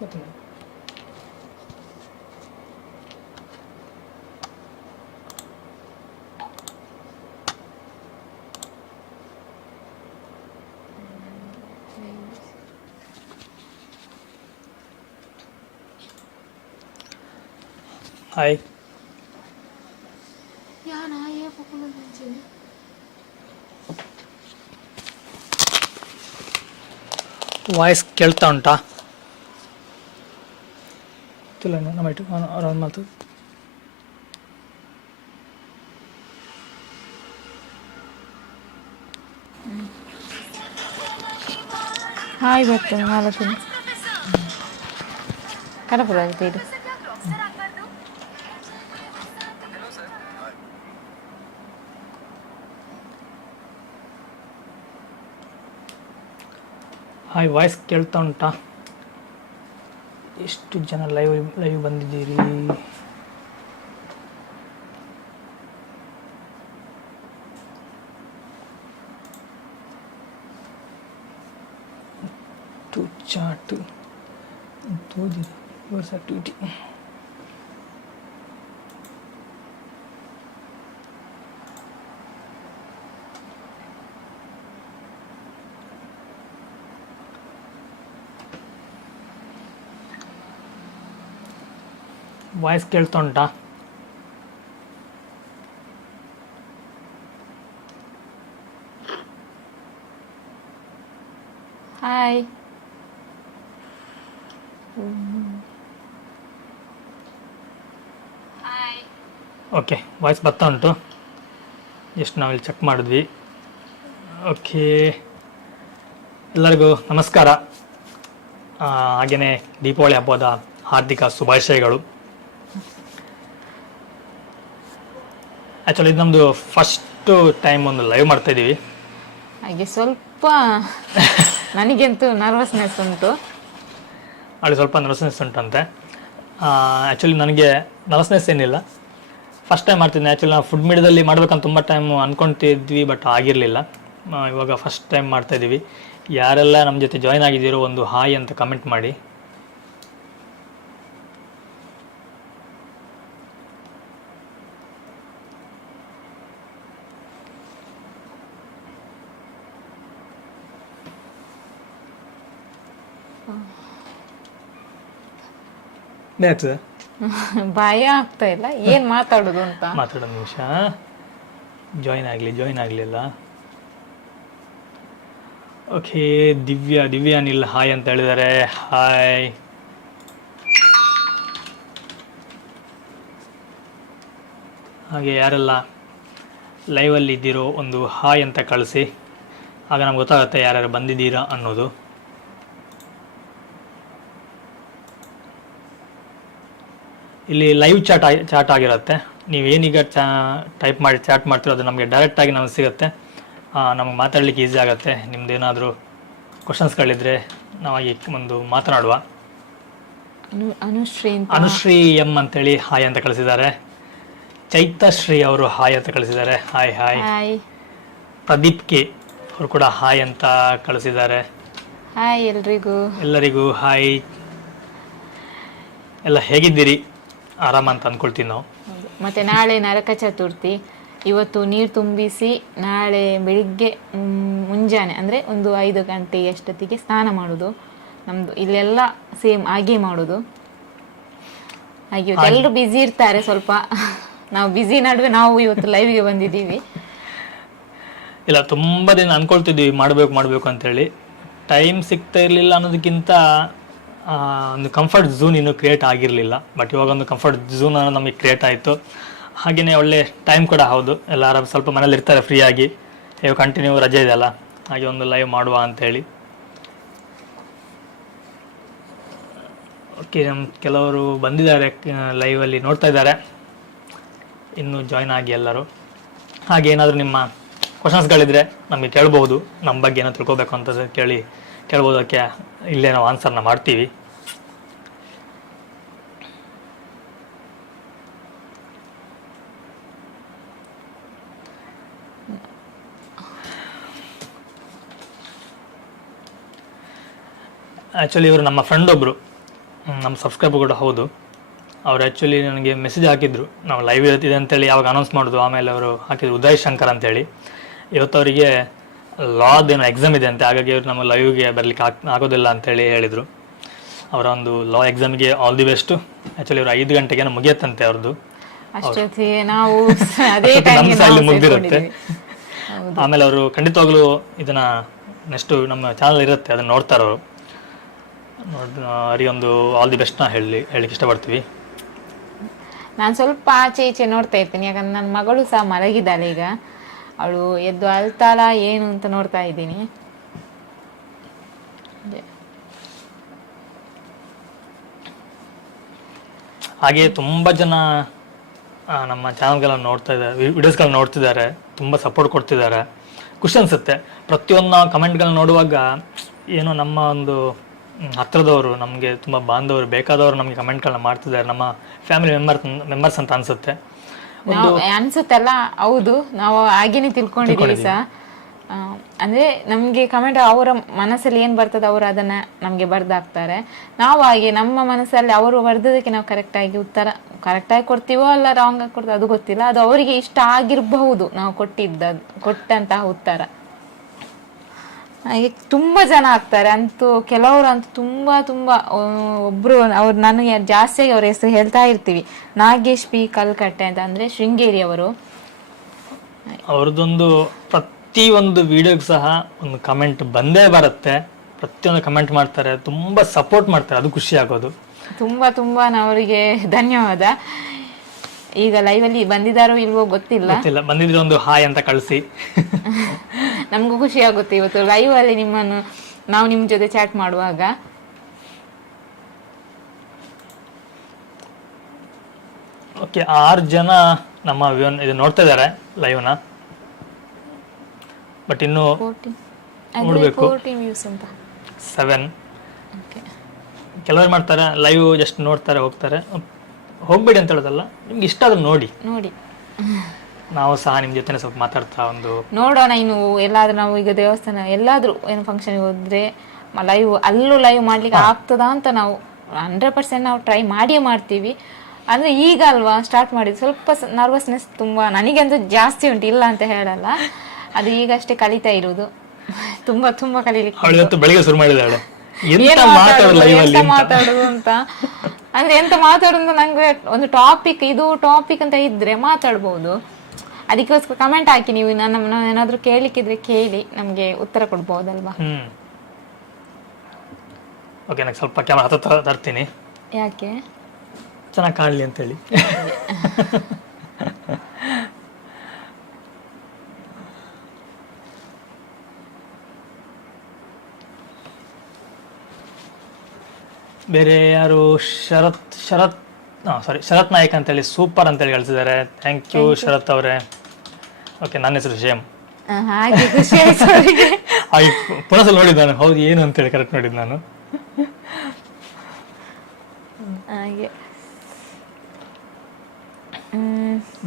ಗೊತ್ತಿಲ್ಲ. Hi. Voice ಕೇಳ್ತಾ ಉಂಟಾ? ಗೊತ್ತಿಲ್ಲ, ನಮ್ಮ ಇಟ್ಟು ಅವ್ರವ್ರ ಮಾತು. ಹಾಯ್ ಬರ್ತೇನೆ ಮಾಲತೀನಿ ಕರಪುರ ಇದು. ಹಾಯ್, ವಾಯ್ಸ್ ಕೇಳ್ತಾ ಉಂಟಾ? ಎಷ್ಟು ಜನ ಲೈವ್ ಬಂದಿದ್ದೀರಿ? ಟು ಚಾಟ್ ತೋದಿರಿ ಯುವರ್ಸ್ ಆಕ್ಟಿವಿಟಿ. ವಾಯ್ಸ್ ಕೇಳ್ತಾ ಉಂಟಾ? ಹಾಯ್. ಓಕೆ, ವಾಯ್ಸ್ ಬರ್ತಾ ಉಂಟು. ಎಷ್ಟು ನಾವಿಲ್ಲಿ ಚೆಕ್ ಮಾಡಿದ್ವಿ. ಓಕೆ, ಎಲ್ಲರಿಗೂ ನಮಸ್ಕಾರ. ಹಾಗೆಯೇ ದೀಪಾವಳಿ ಹಬ್ಬದ ಹಾರ್ದಿಕ ಶುಭಾಶಯಗಳು. ಆ್ಯಕ್ಚುಲಿ ಇದು ನಮ್ಮದು ಫಸ್ಟು ಟೈಮ್ ಒಂದು ಲೈವ್ ಮಾಡ್ತಾಯಿದ್ದೀವಿ. ಹಾಗೆ ಸ್ವಲ್ಪ ನನಗಂತೂ ನರ್ವಸ್ನೆಸ್ ಉಂಟು. ಅಲ್ಲಿ ಸ್ವಲ್ಪ ನರ್ವಸ್ನೆಸ್ ಉಂಟಂತೆ. ಆ್ಯಕ್ಚುಲಿ ನನಗೆ ನರ್ವಸ್ನೆಸ್ ಏನಿಲ್ಲ, ಫಸ್ಟ್ ಟೈಮ್ ಮಾಡ್ತಿದ್ದೆ. ಆ್ಯಕ್ಚುಲಿ ನಾವು ಫುಡ್ ಮೀಡಿಯಾದಲ್ಲಿ ಮಾಡ್ಬೇಕಂತ ತುಂಬ ಟೈಮ್ ಅಂದ್ಕೊತಿದ್ವಿ, ಬಟ್ ಆಗಿರಲಿಲ್ಲ. ಇವಾಗ ಫಸ್ಟ್ ಟೈಮ್ ಮಾಡ್ತಾಯಿದ್ದೀವಿ. ಯಾರೆಲ್ಲ ನಮ್ಮ ಜೊತೆ ಜಾಯ್ನ್ ಆಗಿದ್ದೀರೋ ಒಂದು ಹಾಯ್ ಅಂತ ಕಮೆಂಟ್ ಮಾಡಿ. ಭಯ ಆಗ್ತಾ ಇಲ್ಲ, ಏನ್ ಮಾತಾಡೋದು ಅಂತ. ಮಾತಾಡೋ ನಿಮಿಷ, ಜಾಯ್ನ್ ಆಗಲಿಲ್ಲ. ಓಕೆ, ದಿವ್ಯಾ ಅನಿಲ್ ಹಾಯ್ ಅಂತ ಹೇಳಿದ್ದಾರೆ. ಹಾಯ್. ಹಾಗೆ ಯಾರೆಲ್ಲ ಲೈವಲ್ಲಿ ಇದ್ದೀರೋ ಒಂದು ಹಾಯ್ ಅಂತ ಕಳಿಸಿ, ಆಗ ನಮ್ಗೆ ಗೊತ್ತಾಗುತ್ತೆ ಯಾರ್ಯಾರು ಬಂದಿದ್ದೀರಾ ಅನ್ನೋದು. ಇಲ್ಲಿ ಲೈವ್ ಚಾಟ್ ಆಗಿರುತ್ತೆ. ನೀವೇನೀಗ ಟೈಪ್ ಮಾಡಿ ಚಾಟ್ ಮಾಡ್ತಿರೋ ಅದು ನಮಗೆ ಡೈರೆಕ್ಟಾಗಿ ನಮಗೆ ಸಿಗುತ್ತೆ. ನಮಗೆ ಮಾತಾಡಲಿಕ್ಕೆ ಈಸಿ ಆಗುತ್ತೆ. ನಿಮ್ದೇನಾದರೂ ಕ್ವಶನ್ಸ್ಗಳಿದ್ರೆ ನಾವಾಗಿ ಒಂದು ಮಾತನಾಡುವ. ಅನುಶ್ರೀ ಎಂ ಅಂತೇಳಿ ಹಾಯ್ ಅಂತ ಕಳಿಸಿದ್ದಾರೆ. ಚೈತಶ್ರೀ ಅವರು ಹಾಯ್ ಅಂತ ಕಳಿಸಿದ್ದಾರೆ. Hi hi. ಪ್ರದೀಪ್ ಕೆ ಅವರು ಕೂಡ ಹಾಯ್ ಅಂತ ಕಳಿಸಿದ್ದಾರೆ. ಹಾಯ್ ಎಲ್ಲರಿಗೂ ಹಾಯ್. ಎಲ್ಲ ಹೇಗಿದ್ದೀರಿ? ಆರಾಮ ಅಂತ ಅಂದ್ಕೊಳ್ತೀವಿ ನಾವು. ಮತ್ತೆ ನಾಳೆ ನರಕ ಚತುರ್ಥಿ. ಇವತ್ತು ನೀರು ತುಂಬಿಸಿ ನಾಳೆ ಬೆಳಿಗ್ಗೆ ಮುಂಜಾನೆ ಅಂದರೆ ಒಂದು 5 ಗಂಟೆ ಅಷ್ಟೊತ್ತಿಗೆ ಸ್ನಾನ ಮಾಡೋದು. ನಮ್ಮದು ಇಲ್ಲೆಲ್ಲ ಸೇಮ್ ಹಾಗೆ ಮಾಡೋದು. ಹಾಗೆ ಎಲ್ಲರೂ ಬ್ಯುಸಿ ಇರ್ತಾರೆ ಸ್ವಲ್ಪ. ನಾವು ಬ್ಯುಸಿ ನಡುವೆ ನಾವು ಇವತ್ತು ಲೈವ್ಗೆ ಬಂದಿದ್ದೀವಿ. ಇಲ್ಲ, ತುಂಬ ದಿನ ಅಂದ್ಕೊಳ್ತಿದ್ವಿ ಮಾಡಬೇಕು ಅಂತೇಳಿ. ಟೈಮ್ ಸಿಗ್ತಾ ಇರಲಿಲ್ಲ ಅನ್ನೋದಕ್ಕಿಂತ ಒಂದು ಕಂಫರ್ಟ್ ಝೋನ್ ಇನ್ನೂ ಕ್ರಿಯೇಟ್ ಆಗಿರಲಿಲ್ಲ. ಬಟ್ ಇವಾಗ ಒಂದು ಕಂಫರ್ಟ್ ಝೋನ್ ನಮಗೆ ಕ್ರಿಯೇಟ್ ಆಯಿತು. ಹಾಗೆಯೇ ಒಳ್ಳೆ ಟೈಮ್ ಕೂಡ ಹೌದು. ಎಲ್ಲರೂ ಸ್ವಲ್ಪ ಮನೇಲಿ ಇರ್ತಾರೆ ಫ್ರೀಯಾಗಿ, ಇವಾಗ ಕಂಟಿನ್ಯೂ ರಜೆ ಇದೆಯಲ್ಲ, ಹಾಗೆ ಒಂದು ಲೈವ್ ಮಾಡುವ ಅಂಥೇಳಿ. ಓಕೆ, ಕೆಲವರು ಬಂದಿದ್ದಾರೆ ಲೈವಲ್ಲಿ ನೋಡ್ತಾ ಇದ್ದಾರೆ, ಇನ್ನೂ ಜಾಯ್ನ್ ಆಗಿ ಎಲ್ಲರೂ. ಹಾಗೆ ಏನಾದರೂ ನಿಮ್ಮ ಕ್ವಶನ್ಸ್ಗಳಿದ್ರೆ ನಮಗೆ ಕೇಳ್ಬೋದು. ನಮ್ಮ ಬಗ್ಗೆ ಏನೋ ತಿಳ್ಕೊಬೇಕು ಅಂತ ಕೇಳ್ಬೋದಕ್ಕೆ ಇಲ್ಲೇ ನಾವು ಆನ್ಸರ್ನ ಮಾಡ್ತೀವಿ. ಆ್ಯಕ್ಚುಲಿ ಇವರು ನಮ್ಮ ಫ್ರೆಂಡ್ ಒಬ್ಬರು, ನಮ್ಮ ಸಬ್ಸ್ಕ್ರೈಬರ್ ಕೂಡ ಹೌದು. ಅವ್ರು ಆ್ಯಕ್ಚುಲಿ ನನಗೆ ಮೆಸೇಜ್ ಹಾಕಿದ್ರು, ನಾವು ಲೈವ್ ಇರ್ತಿದೆ ಅಂತೇಳಿ ಯಾವಾಗ ಅನೌನ್ಸ್ ಮಾಡೋದು. ಆಮೇಲೆ ಅವರು ಹಾಕಿದ್ರು ಉದಯ್ ಶಂಕರ್ ಅಂತೇಳಿ. ಇವತ್ತು ಅವರಿಗೆ ಲಾದೇನೋ ಎಕ್ಸಾಮ್ ಇದೆ ಅಂತೆ, ಹಾಗಾಗಿ ಅವ್ರು ನಮ್ಮ ಲೈವ್ಗೆ ಬರಲಿಕ್ಕೆ ಆಗೋದಿಲ್ಲ ಅಂತೇಳಿ ಹೇಳಿದರು. ಅವರ ಒಂದು ಲಾ ಎಕ್ಸಾಮ್ಗೆ ಆಲ್ ದಿ ಬೆಸ್ಟ್. ಆ್ಯಕ್ಚುಲಿ ಅವರು 5 ಗಂಟೆಗೆ ಮುಗಿಯತ್ತಂತೆ ಅವ್ರದ್ದು. ಅಷ್ಟೊತ್ತಿಗೆ ನಾವು ನಮ್ಮ ಸಹ ಇಲ್ಲಿ ಮುಗ್ದಿರುತ್ತೆ. ಆಮೇಲೆ ಅವರು ಖಂಡಿತವಾಗ್ಲೂ ಇದನ್ನ ನೆಕ್ಸ್ಟ್ ನಮ್ಮ ಚಾನಲ್ ಇರುತ್ತೆ, ಅದನ್ನ ನೋಡ್ತಾರೆ ಅವರು. ಅವರಿಗೆ ಒಂದು ಆಲ್ ದಿ ಬೆಸ್ಟ್ ಹೇಳಿಕ್ಕೆ ಇಷ್ಟಪಡ್ತೀವಿ. ನಾನು ಸ್ವಲ್ಪ ಆಚೆ ಈಚೆ ನೋಡ್ತಾ ಇರ್ತೀನಿ, ಯಾಕಂದ್ರೆ ನನ್ನ ಮಗಳು ಸಹ ಮಲಗಿದ್ದಾಳೆ. ಈಗ ಅವಳು ಎದ್ದು ಅಳ್ತಾಳ ಏನು ಅಂತ ನೋಡ್ತಾ ಇದ್ದೀನಿ. ಹಾಗೆ ತುಂಬ ಜನ ನಮ್ಮ ಚಾನಲ್ಗಳನ್ನು ನೋಡ್ತಾ ಇದ್ದಾರೆ, ವಿಡಿಯೋಸ್ಗಳನ್ನ ನೋಡ್ತಿದ್ದಾರೆ, ತುಂಬ ಸಪೋರ್ಟ್ ಕೊಡ್ತಿದ್ದಾರೆ. ಖುಷಿ ಅನಿಸುತ್ತೆ. ಪ್ರತಿಯೊಂದು ನಾವು ಕಮೆಂಟ್ಗಳನ್ನ ನೋಡುವಾಗ ಏನೋ ನಮ್ಮ ಒಂದು ಹತ್ತಿರದವರು, ನಮಗೆ ತುಂಬ ಬಾಂಧವರು, ಬೇಕಾದವರು ನಮಗೆ ಕಮೆಂಟ್ಗಳನ್ನ ಮಾಡ್ತಿದ್ದಾರೆ, ನಮ್ಮ ಫ್ಯಾಮಿಲಿ ಮೆಂಬರ್ಸ್ ಅಂತ ಅನಿಸುತ್ತೆ. ಅನ್ಸುತ್ತಲ್ಲ, ಹೌದು, ನಾವು ಹಾಗೇನೆ ತಿಳ್ಕೊಂಡಿದ್ದೀವಿ ಸಹ. ಅಂದ್ರೆ ನಮ್ಗೆ ಕಮೆಂಟ್ ಅವರ ಮನಸ್ಸಲ್ಲಿ ಏನ್ ಬರ್ತದೆ ಅವರು ಅದನ್ನ ನಮ್ಗೆ ಬರ್ದಾಕ್ತಾರೆ. ನಾವು ಹಾಗೆ ನಮ್ಮ ಮನಸ್ಸಲ್ಲಿ ಅವರು ಬರ್ದದಕ್ಕೆ ನಾವು ಕರೆಕ್ಟಾಗಿ ಉತ್ತರ ಕರೆಕ್ಟಾಗಿ ಕೊಡ್ತೀವೋ ಅಲ್ಲ ರಾಂಗ್ ಆಗಿ ಕೊಡ್ತೀವೋ ಅದು ಗೊತ್ತಿಲ್ಲ. ಅದು ಅವರಿಗೆ ಇಷ್ಟ ಆಗಿರಬಹುದು ನಾವು ಕೊಟ್ಟಂತಹ ಉತ್ತರ. ಹಾಗೆ ತುಂಬಾ ಜನ ಆಗ್ತಾರೆ ಅಂತೂ, ಕೆಲವರು ಅಂತೂ ತುಂಬಾ ಒಬ್ರು ಅವ್ರು ನನಗೆ ಜಾಸ್ತಿಯಾಗಿ ಅವ್ರ ಹೆಸರು ಹೇಳ್ತಾ ಇರ್ತೀವಿ, ನಾಗೇಶ್ ಪಿ ಕಲ್ಕಟ್ಟೆ ಅಂತ, ಅಂದ್ರೆ ಶೃಂಗೇರಿ ಅವರು. ಅವ್ರದ್ದೊಂದು ಪ್ರತಿ ಒಂದು ವಿಡಿಯೋಗೆ ಸಹ ಒಂದು ಕಮೆಂಟ್ ಬಂದೇ ಬರುತ್ತೆ. ಪ್ರತಿಯೊಂದು ಕಮೆಂಟ್ ಮಾಡ್ತಾರೆ, ತುಂಬಾ ಸಪೋರ್ಟ್ ಮಾಡ್ತಾರೆ, ಅದು ಖುಷಿ ಆಗೋದು. ತುಂಬಾ ಅವರಿಗೆ ಧನ್ಯವಾದ. ಈಗ ಲೈವ್ ಅಲ್ಲಿ ಬಂದಿದ್ದಾರೋ ಇಲ್ವೋ ಗೊತ್ತಿಲ್ಲ, ಬಂದಿದ್ರೆ ಒಂದು ಹಾಯ್ ಅಂತ ಕಳಿಸಿ. ನಮಗೂ ಖುಷಿ ಆಗುತ್ತೆ ಇವತ್ತು ಲೈವ್ ಅಲ್ಲಿ ನಾವು ನಿಮ್ ಜೊತೆ ಚಾಟ್ ಮಾಡುವಾಗ. ಓಕೆ, 6 ಜನ ನಮ್ಮ ಇದು ನೋಡ್ತಾ ಇದ್ದಾರೆ ಲೈವ್ನ. ಬಟ್ ಇನ್ನು ನೋಡ್ಬೇಕು 7. ಕೆಲವರು ಮಾಡ್ತಾರೆ ಲೈವ್ ಜಸ್ಟ್ ನೋಡ್ತಾರೆ ಹೋಗ್ತಾರೆ. ಹೋಗ್ಬೇಡಿ ಅಂತ ಹೇಳೋದಲ್ಲ, ನಿಮ್ಗೆ ಇಷ್ಟ ಆದ್ರೆ ನೋಡಿ. ನಾವು ಸಹ ನಿಮ್ ಜೊತೆ ಸ್ವಲ್ಪ ಮಾತಾಡ್ತಾ ಒಂದು ನೋಡೋಣ. ಇನ್ನು ಎಲ್ಲಾದ್ರೂ ನಾವು ಈಗ ದೇವಸ್ಥಾನ ಎಲ್ಲಾದ್ರೂ ಏನು ಫಂಕ್ಷನ್ಗೆ ಹೋದ್ರೆ ಅಲ್ಲೂ ಲೈವ್ ಮಾಡ್ಲಿಕ್ಕೆ ಆಗ್ತದಾ ಅಂತ ನಾವು 100% ನಾವು ಟ್ರೈ ಮಾಡ್ತೀವಿ. ಅಂದ್ರೆ ಈಗ ಅಲ್ವಾ ಸ್ಟಾರ್ಟ್ ಮಾಡಿದ್ದು, ಸ್ವಲ್ಪ ನರ್ವಸ್ನೆಸ್ ತುಂಬಾ ನನಗಂತೂ ಜಾಸ್ತಿ ಉಂಟು, ಇಲ್ಲ ಅಂತ ಹೇಳಲ್ಲ. ಅದು ಈಗಷ್ಟೇ ಕಲಿತಾ ಇರುವುದು. ತುಂಬಾ ಕಲೀಲಿಕ್ಕೆ. ಬೆಳಿಗ್ಗೆ ಶುರು ಮಾಡಿದಾಳೆ ಎಂತ ಮಾತಾಡುದು ಅಂತ. ಅಂದ್ರೆ ಎಂತ ಮಾತಾಡುದು, ನಂಗೆ ಒಂದು ಟಾಪಿಕ್ ಅಂತ ಇದ್ರೆ ಮಾತಾಡ್ಬೋದು. ಅದಕ್ಕೋಸ್ಕರ ಕಮೆಂಟ್ ಹಾಕಿ, ನೀವು ನಮ್ಮ ಏನಾದ್ರು ಕೇಳಿಕ್ಕಿದ್ರೆ ಕೇಳಿ, ನಮ್ಗೆ ಉತ್ತರ ಕೊಡ್ಬೋದಲ್ವಾ. ಓಕೆ, ನಾನು ಸ್ವಲ್ಪ ಕ್ಯಾಮರಾ ಹತ್ರ ತರ್ತೀನಿ. ಯಾಕೆ? ಚೆನ್ನಾಗಿ ಕಾಣಲಿ ಅಂತೇಳಿ. ಬೇರೆ ಯಾರು? ಶರತ್ ನಾಯಕ್ ಅಂತೇಳಿ ಸೂಪರ್ ಅಂತೇಳಿ ಕಳಿಸಿದ್ದಾರೆ. ಥ್ಯಾಂಕ್ ಯು ಶರತ್ ಅವರೇ. ಓಕೆ, ನನ್ನ ಹೆಸರು ಶೇಮ್. ಹಾಗೆ ಖುಷಿ ಆಯ್ತು ಅವರಿಗೆ. ಹಾಗೆ ಪುನಃ ನೋಡಿದ್ದು ನಾನು, ಹೌದು ಏನು ಅಂತೇಳಿ ಕರೆಕ್ಟ್ ನೋಡಿದ್ದು ನಾನು. ಹಾಗೆ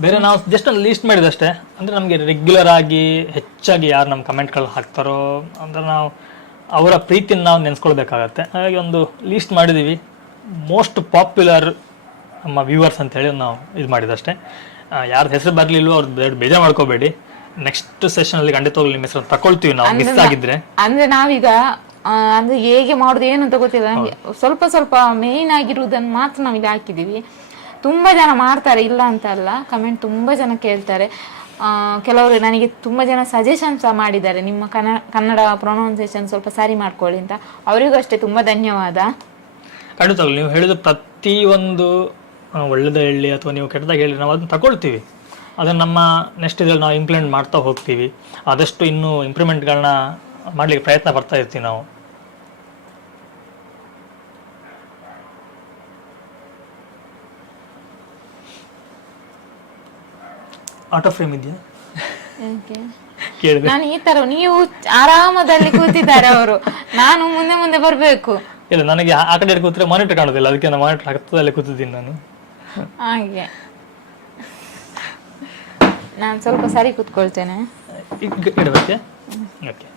ಬೇರೆ ನಾವು ಜಸ್ಟ್ ಒಂದು ಲೀಸ್ಟ್ ಮಾಡಿದಷ್ಟೇ. ಅಂದರೆ ನಮಗೆ ರೆಗ್ಯುಲರ್ ಆಗಿ ಹೆಚ್ಚಾಗಿ ಯಾರು ನಮ್ಮ ಕಮೆಂಟ್ಗಳು ಹಾಕ್ತಾರೋ ಅಂದ್ರೆ ನಾವು ಅವರ ಪ್ರೀತಿಯನ್ನು ನಾವು ನೆನೆಸ್ಕೊಳ್ಬೇಕಾಗತ್ತೆ. ಹಾಗಾಗಿ ಒಂದು ಲೀಸ್ಟ್ ಮಾಡಿದ್ದೀವಿ, ಮೋಸ್ಟ್ ಪಾಪ್ಯುಲರ್ ನಮ್ಮ ವ್ಯೂವರ್ಸ್ ಅಂತೇಳಿ ನಾವು ಇದು ಮಾಡಿದಷ್ಟೇ. ಯಾರ್ದು ಹೆಸರು ಬರಲಿಲ್ವೋ ಅವ್ರದ್ದು ಬೇಜಾರು ಮಾಡ್ಕೋಬೇಡಿ. ನೆಕ್ಸ್ಟ್ ಸೆಷನಲ್ಲಿ ಖಂಡಿತವಾಗ್ಲೂ ನಿಮ್ಮ ಹೆಸರು ತಗೊಳ್ತೀವಿ ನಾವು, ಮಿಸ್ ಆಗಿದ್ರೆ. ಅಂದ್ರೆ ನಾವೀಗ ಅಂದ್ರೆ ಹೇಗೆ ಮಾಡುದು ಏನು ಅಂತ ಗೊತ್ತಿಲ್ಲ ನಮಗೆ. ಸ್ವಲ್ಪ ಮೇನ್ ಆಗಿರುವುದನ್ನು ಮಾತ್ರ ನಾವು ಇಲ್ಲಿ ಹಾಕಿದ್ದೀವಿ. ತುಂಬಾ ಜನ ಮಾಡ್ತಾರೆ, ಇಲ್ಲ ಅಂತ ಅಲ್ಲ. ಕಮೆಂಟ್ ತುಂಬಾ ಜನ ಕೇಳ್ತಾರೆ. ಕೆಲವರು ನನಗೆ ತುಂಬಾ ಜನ ಸಜೆಷನ್ ಸಹ ಮಾಡಿದ್ದಾರೆ, ನಿಮ್ಮ ಕನ್ನಡ ಪ್ರೊನೌನ್ಸಿಯೇಷನ್ ಸ್ವಲ್ಪ ಸರಿ ಮಾಡ್ಕೊಳ್ಳಿ ಅಂತ. ಅವರಿಗೂ ಅಷ್ಟೇ ತುಂಬಾ ಧನ್ಯವಾದ. ಖಂಡಿತವಾಗ್ಲು ನೀವು ಹೇಳಿದ ಪ್ರತಿಯೊಂದು ಒಳ್ಳೆದ ಹೇಳಿ ಅಥವಾ ನೀವು ಕೆಟ್ಟದಾಗ ಹೇಳಿ ನಾವು ಅದನ್ನ ತಗೊಳ್ತೀವಿ. ಅದನ್ನು ನಮ್ಮ ನೆಕ್ಸ್ಟ್ ಇದ್ರಲ್ಲಿ ನಾವು ಇಂಪ್ಲಿಮೆಂಟ್ ಮಾಡ್ತಾ ಹೋಗ್ತೀವಿ. ಆದಷ್ಟು ಇನ್ನೂ ಇಂಪ್ರೂವ್ಮೆಂಟ್ಗಳನ್ನ ಮಾಡ್ಲಿಕ್ಕೆ ಪ್ರಯತ್ನ ಪಡ್ತಾ ಇರ್ತೀವಿ ನಾವು. ಆಟೋ ಫ್ರೇಮ್ ಇದೆಯಾ ಕೇಳಿದೆ ನಾನು. ಈ ತರ ನೀವು ಆರಾಮದಲ್ಲಿ ಕೂತಿದ್ದಾರೆ ಅವರು, ನಾನು ಮುಂದೆ ಬರ್ಬೇಕು. ಇಲ್ಲ, ನನಗೆ ಆ ಕಡೆ ಕೂತ್ರೆ ಮಾನಿಟರ್ ಕಾಣೋದಿಲ್ಲ, ಅದಕ್ಕೆ ನಾನು ಮಾನಿಟರ್ ಹತ್ತದಲ್ಲೇ ಕೂತಿದ್ದೀನಿ ನಾನು. ಹಾಗೆ ನಾನು ಸ್ವಲ್ಪ ಸರಿ ಕೂತ್ಕೊಳ್ತೇನೆ. ಇಡಬೇಕೆ? ಓಕೆ.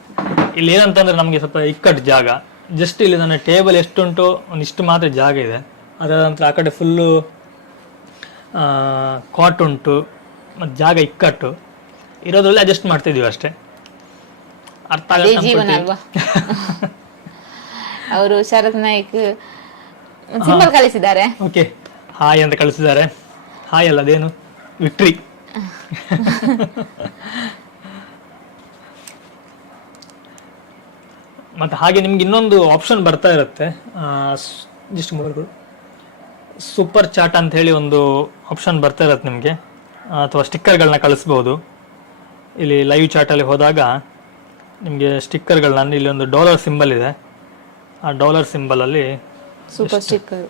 ಇಲ್ಲಿ ಏನಂತಂದ್ರೆ ನಮಗೆ ಸ್ವಲ್ಪ ಇಕ್ಕಟ್ಟು ಜಾಗ, ಜಸ್ಟ್ ಇಲ್ಲಿ ನನ್ನ ಟೇಬಲ್ ಎಷ್ಟುಂಟು ಒಂದಿಷ್ಟು ಮಾತ್ರ ಜಾಗ ಇದೆ. ಅದರ ನಂತರ ಆ ಕಡೆ ಫುಲ್ಲು ಕಾಟ್ ಉಂಟು ಮತ್ತು ಜಾಗ ಇಕ್ಕಟ್ಟು ಇರೋದ್ರಲ್ಲಿ ಅಡ್ಜಸ್ಟ್ ಮಾಡ್ತಿದ್ದೀವಿ ಅಷ್ಟೇ. ಅರ್ಥ ಅದೇ ಜೀವನ ಅಲ್ವಾ. ಅವರು ಶರತ್ ನಾಯ್ಕ್ ಸಿಂಬಲ್ ಕಳಿಸಿದ್ದಾರೆ. ಓಕೆ, ಹಾಯ್ ಅಂತ ಕಳಿಸಿದ್ದಾರೆ. ಹಾಯ್ ಅಲ್ಲ, ಅದೇನು ವಿಕ್ಟ್ರಿ. ಮತ್ತು ಹಾಗೆ ನಿಮ್ಗೆ ಇನ್ನೊಂದು ಆಪ್ಷನ್ ಬರ್ತಾ ಇರುತ್ತೆ, ಜಸ್ಟ್ ಮೊಬೈಲ್ಗಳು ಸೂಪರ್ ಚಾಟ್ ಅಂತ ಹೇಳಿ ಒಂದು ಆಪ್ಷನ್ ಬರ್ತಾ ಇರುತ್ತೆ ನಿಮಗೆ, ಅಥವಾ ಸ್ಟಿಕ್ಕರ್ಗಳನ್ನ ಕಳಿಸ್ಬೋದು. ಇಲ್ಲಿ ಲೈವ್ ಚಾಟಲ್ಲಿ ಹೋದಾಗ ನಿಮಗೆ ಸ್ಟಿಕ್ಕರ್ಗಳನ್ನ, ಇಲ್ಲಿ ಒಂದು ಡಾಲರ್ ಸಿಂಬಲ್ ಇದೆ, ಆ ಡಾಲರ್ ಸಿಂಬಲಲ್ಲಿ ಸೂಪರ್ ಸ್ಟಿಕ್ಕರ್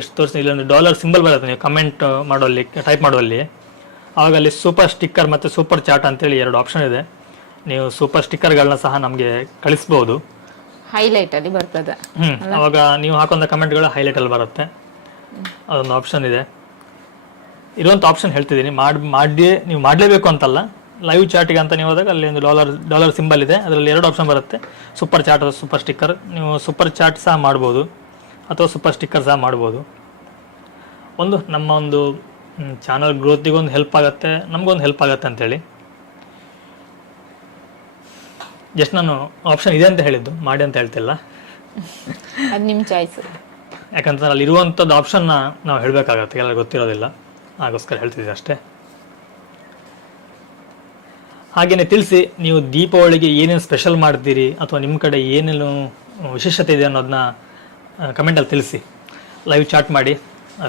ಎಷ್ಟು ತೋರಿಸಿ, ಇಲ್ಲಿ ಒಂದು ಡಾಲರ್ ಸಿಂಬಲ್ ಬರುತ್ತೆ. ನೀವು ಕಮೆಂಟ್ ಮಾಡೋಲ್ಲಿ, ಟೈಪ್ ಮಾಡೋಲ್ಲಿ, ಆವಾಗ ಅಲ್ಲಿ ಸೂಪರ್ ಸ್ಟಿಕ್ಕರ್ ಮತ್ತು ಸೂಪರ್ ಚಾಟ್ ಅಂತೇಳಿ 2 ಆಪ್ಷನ್ ಇದೆ. ನೀವು ಸೂಪರ್ ಸ್ಟಿಕ್ಕರ್ಗಳನ್ನ ಸಹ ನಮಗೆ ಕಳಿಸ್ಬೋದು. ಹೈಲೈಟ್ ಅಲ್ಲಿ ಬರ್ತದೆ. ಅವಾಗ ನೀವು ಹಾಕೊಂಡ ಕಮೆಂಟ್ಗಳು ಹೈಲೈಟ್ ಅಲ್ಲಿ ಬರುತ್ತೆ. ಅದೊಂದು ಆಪ್ಷನ್ ಇದೆ. ಇರುವಂಥ ಆಪ್ಷನ್ ಹೇಳ್ತಿದ್ದೀನಿ, ನೀವು ಮಾಡಲೇಬೇಕು ಅಂತಲ್ಲ. ಲೈವ್ ಚಾಟಿಗೆ ಅಂತ ನೀವು ಹೋದಾಗ ಅಲ್ಲಿ ಒಂದು ಡಾಲರ್ ಸಿಂಬಲ್ ಇದೆ, ಅದರಲ್ಲಿ 2 ಆಪ್ಷನ್ ಬರುತ್ತೆ, ಸೂಪರ್ ಚಾಟ್ ಅಥವಾ ಸೂಪರ್ ಸ್ಟಿಕ್ಕರ್. ನೀವು ಸೂಪರ್ ಚಾಟ್ ಸಹ ಮಾಡ್ಬೋದು ಅಥವಾ ಸೂಪರ್ ಸ್ಟಿಕ್ಕರ್ ಸಹ ಮಾಡ್ಬೋದು. ನಮ್ಮ ಒಂದು ಚಾನಲ್ ಗ್ರೋತಿಗೊಂದು ಹೆಲ್ಪ್ ಆಗುತ್ತೆ, ನಮಗೊಂದು ಹೆಲ್ಪ್ ಆಗುತ್ತೆ ಅಂತೇಳಿ ಜಸ್ಟ್ ನಾನು ಆಪ್ಷನ್ ಇದೆ ಅಂತ ಹೇಳಿದ್ದು, ಮಾಡಿ ಅಂತ ಹೇಳ್ತಿಲ್ಲ. ಅದು ನಿಮ್ಮ ಚಾಯ್ಸ್. ಯಾಕಂತಂದ್ರೆ ಅಲ್ಲಿ ಇರುವಂಥದ್ದು ಆಪ್ಷನ್ನ ನಾವು ಹೇಳಬೇಕಾಗತ್ತೆ, ಎಲ್ಲರಿಗೂ ಗೊತ್ತಿರೋದಿಲ್ಲ, ಹಾಗೋಸ್ಕರ ಹೇಳ್ತಿದ್ದೀವಿ ಅಷ್ಟೇ. ಹಾಗೆಯೇ ತಿಳಿಸಿ, ನೀವು ದೀಪಾವಳಿಗೆ ಏನೇನು ಸ್ಪೆಷಲ್ ಮಾಡ್ತೀರಿ ಅಥವಾ ನಿಮ್ಮ ಕಡೆ ಏನೇನು ವಿಶೇಷತೆ ಇದೆ ಅನ್ನೋದನ್ನ ಕಮೆಂಟಲ್ಲಿ ತಿಳಿಸಿ. ಲೈವ್ ಚಾಟ್ ಮಾಡಿ.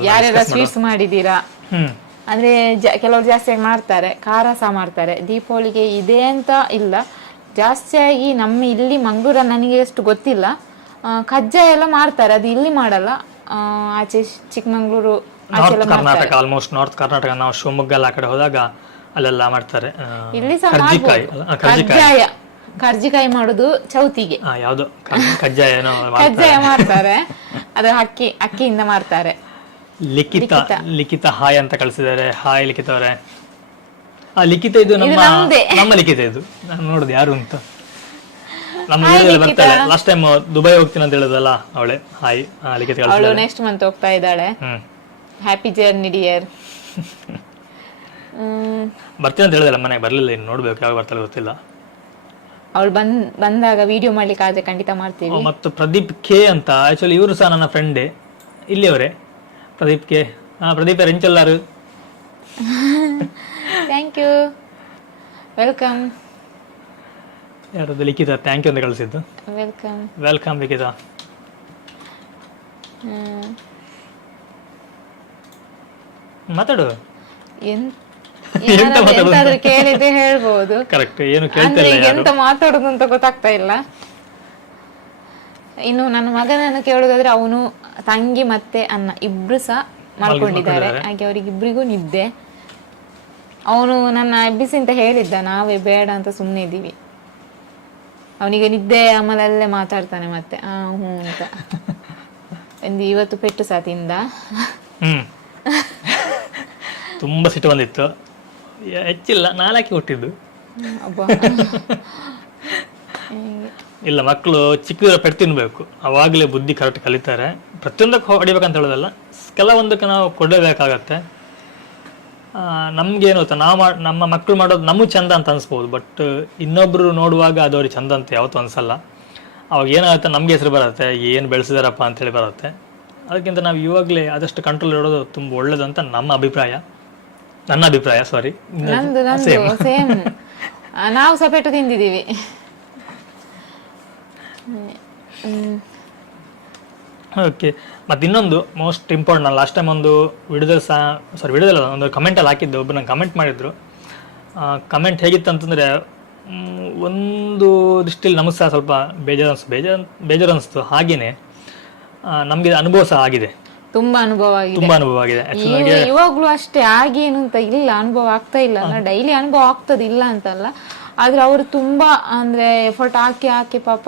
ಯಾರ್ಯಾರ ಸ್ವೀಟ್ಸ್ ಮಾಡಿದ್ದೀರಾ ಅಂದರೆ ಕೆಲವರು ಜಾಸ್ತಿಯಾಗಿ ಮಾಡ್ತಾರೆ, ಖಾರ ಸಹ ಮಾಡ್ತಾರೆ. ದೀಪಾವಳಿಗೆ ಇದೆ ಅಂತ ಇಲ್ಲ, ಜಾಸ್ತಿಯಾಗಿ ನಮ್ಮ ಇಲ್ಲಿ ಮಂಗಳೂರಲ್ಲಿ ನನಗೆ ಅಷ್ಟು ಗೊತ್ತಿಲ್ಲ. ಕಜ್ಜಾಯ ಎಲ್ಲ ಮಾಡ್ತಾರೆ, ಅದು ಇಲ್ಲಿ ಮಾಡಲ್ಲ. ಆಚೆ ಚಿಕ್ಕಮಂಗ್ಳೂರು ಕರ್ನಾಟಕ, ಆಲ್ಮೋಸ್ಟ್ ನಾರ್ತ್ ಕರ್ನಾಟಕ, ನಾವು ಶಿವಮೊಗ್ಗ ಎಲ್ಲ ಆ ಕಡೆ ಹೋದಾಗ ಅಲ್ಲೆಲ್ಲ ಮಾಡ್ತಾರೆ. ಇಲ್ಲಿ ಸಹ ಕಜ್ಜಾಯ, ಕರ್ಜಿಕಾಯಿ ಮಾಡುದು ಚೌತಿಗೆ. ಯಾವ್ದು ಕಜ್ಜಾಯ ಕಜ್ಜಾಯ ಮಾಡ್ತಾರೆ, ಅದು ಅಕ್ಕಿಯಿಂದ ಮಾಡ್ತಾರೆ. ಲಿಖಿತ ಹಾಯ್ ಅಂತ ಕಳಿಸಿದ್ದಾರೆ. ಹಾಯ್ ಲಿಖಿತ ಅವರೇ. ಲಿಖಿತ ಇದು ನಮ್ಮ ಲಿಖಿತ, ಇದು ನಾನು ನೋಡುದು ಯಾರು ಅಂತ ನಮ್ಮ ಊರಲ್ಲಿ ಬರ್ತಾಳೆ. ಲಾಸ್ಟ್ ಟೈಮ್ ದುಬೈ ಹೋಗ್ತೀನಿ ಅಂತ ಹೇಳಿದಲ್ಲ ಅವಳೆ. ಹಾಯ್ ಲಿಖಿತ. ಅವಳು ನೆಕ್ಸ್ಟ್ ಮಂತ್ ಹೋಗ್ತಾ ಇದ್ದಾಳೆ. Happy journey dear. ಬರ್ತೀನಿ ಅಂತ ಹೇಳಿದಲ್ಲ, ಮನೆಗೆ ಬರ್ಲಿಲ್ಲ, ಇನ್ನು ನೋಡ್ಬೇಕು ಯಾವಾಗ ಬರ್ತಾಳೆ ಗೊತ್ತಿಲ್ಲ. ಅವಳು ಬಂದಾಗ ವಿಡಿಯೋ ಮಾಡ್ಲಿಕ್ಕೆ ಆದ್ರೆ ಖಂಡಿತ ಮಾಡ್ತೀವಿ. ಮತ್ತು ಪ್ರದೀಪ್ ಕೆ ಅಂತ, ಆಕ್ಚುಲಿ ಇವರು ಸಹ ನನ್ನ ಫ್ರೆಂಡೇ, ಇಲ್ಲಿಯವರೇ. ಪ್ರದೀಪ್ ಕೆ, ಪ್ರದೀಪ್ ರೆಂಚಲ್ಲಾರು. Thank you, welcome. ಯಾರದು ಲಿಖಿತ, ಥ್ಯಾಂಕ್ ಯು ಅಂತ ಕಳಿಸಿದ್ದು. ವೆಲ್ಕಮ್ ಲಿಖಿತ. ಮಾತಾಡು. ಎಂತಾದ್ರೂ ಕೇಳಿದ್ರೆ ಹೇಳ್ಬೋದು. ಕರೆಕ್ಟ್, ಏನು ಕೇಳ್ತಿಲ್ಲ, ಎಂತ ಮಾತಾಡುದು ಅಂತ ಗೊತ್ತಾಗ್ತಾ ಇಲ್ಲ. ಇನ್ನು ನನ್ನ ಮಗನನ್ನು ಕೇಳುದಾದ್ರೆ ಅವನು ತಂಗಿ ಮತ್ತೆ ಅಣ್ಣ ಇಬ್ರು ಸಹ ಮಾಡ್ಕೊಂಡಿದ್ದಾರೆ. ಹಾಗೆ ಅವರಿಗಿಬ್ರಿಗೂ ನಿದ್ದೆ. ಅವನು ನನ್ನ ಎಬ್ಬಿಸಿ ಅಂತ ಹೇಳಿದ್ದ, ನಾವೇ ಬೇಡ ಅಂತ ಸುಮ್ಮನೆ ಇದ್ದೀವಿ. ಅವನಿಗೆ ನಿದ್ದೆ ಆಮೇಲೆ ಅಲ್ಲೇ ಮಾತಾಡ್ತಾನೆ ಮತ್ತೆ ಹ್ಞೂ ಅಂತ. ಇವತ್ತು ಪೆಟ್ಟು ಸಹ ತಿಂದ. ತುಂಬಾ ಸಿಟ್ಟು ಬಂದಿತ್ತು, ಹೆಚ್ಚಿಲ್ಲ, 4 ಕೊಟ್ಟಿದ್ದು. ಇಲ್ಲ, ಮಕ್ಕಳು ಚಿಕ್ಕ ಪೆಟ್ಟು ತಿನ್ಬೇಕು, ಅವಾಗಲೇ ಬುದ್ಧಿ ಕರೆಕ್ಟ್ ಕಲಿತಾರೆ. ಪ್ರತಿಯೊಂದಕ್ಕೆ ಹೊಡಿಬೇಕಂತ ಹೇಳೋದಲ್ಲ, ಕೆಲವೊಂದಕ್ಕೆ ನಾವು ಕೊಡಬೇಕಾಗತ್ತೆ. ನಮ್ಗೇನು ಗೊತ್ತಾ, ನಮ್ಮ ಮಕ್ಕಳು ಮಾಡೋದು ನಮಗೆ ಚಂದ ಅಂತ ಅನ್ಸ್ಬೋದು, ಬಟ್ ಇನ್ನೊಬ್ರು ನೋಡುವಾಗ ಅದು ಅವ್ರಿಗೆ ಚಂದ ಅಂತ ಯಾವತ್ತೂ ಅನ್ಸಲ್ಲ. ಅವಾಗ ಏನಾಗುತ್ತೆ, ನಮ್ಗೆ ಹೆಸರು ಬರುತ್ತೆ, ಏನು ಬೆಳೆಸಿದಾರಪ್ಪ ಅಂತೇಳಿ ಬರುತ್ತೆ. ಅದಕ್ಕಿಂತ ನಾವು ಇವಾಗಲೇ ಆದಷ್ಟು ಕಂಟ್ರೋಲ್ ಇಡೋದು ತುಂಬ ಒಳ್ಳೇದು ಅಂತ ನನ್ನ ಅಭಿಪ್ರಾಯ. ಸಾರಿ, ಸೇಮ್. ನಾವು ಸಹ ಪೆಟ್ಟು ತಿಂದಿದ್ದೀವಿ. ಓಕೆ. ಮತ್ತು ಇನ್ನೊಂದು ಮೋಸ್ಟ್ ಇಂಪಾರ್ಟೆಂಟ್, ನಾನು ಲಾಸ್ಟ್ ಟೈಮ್ ಒಂದು ವಿಡಿಯೋದಲ್ಲಿ ಒಂದು ಕಮೆಂಟಲ್ಲಿ ಹಾಕಿದ್ದೆ, ಒಬ್ಬರು ನಂಗೆ ಕಮೆಂಟ್ ಮಾಡಿದ್ರು. ಕಮೆಂಟ್ ಹೇಗಿತ್ತು ಅಂತಂದರೆ, ಒಂದು ದೃಷ್ಟಿಯಲ್ಲಿ ನಮಗೆ ಸಹ ಸ್ವಲ್ಪ ಬೇಜಾರು ಅನಿಸ್ತು. ಹಾಗೆಯೇ ನಮಗೆ ಅನುಭವ ಸಹ ಆಗಿದೆ, ತುಂಬಾ ಅನುಭವ ಆಗಿದೆ. ಇವಾಗ್ಲೂ ಅಷ್ಟೇ, ಆಗೇನು ಅಂತ ಇಲ್ಲ, ಅನುಭವ ಆಗ್ತಾ ಇಲ್ಲ. ಡೈಲಿ ಅನುಭವ ಆಗ್ತದೆ, ಇಲ್ಲ ಅಂತಲ್ಲ. ಆದ್ರೆ ಅವರು ತುಂಬಾ ಅಂದ್ರೆ ಎಫರ್ಟ್ ಹಾಕಿ ಪಾಪ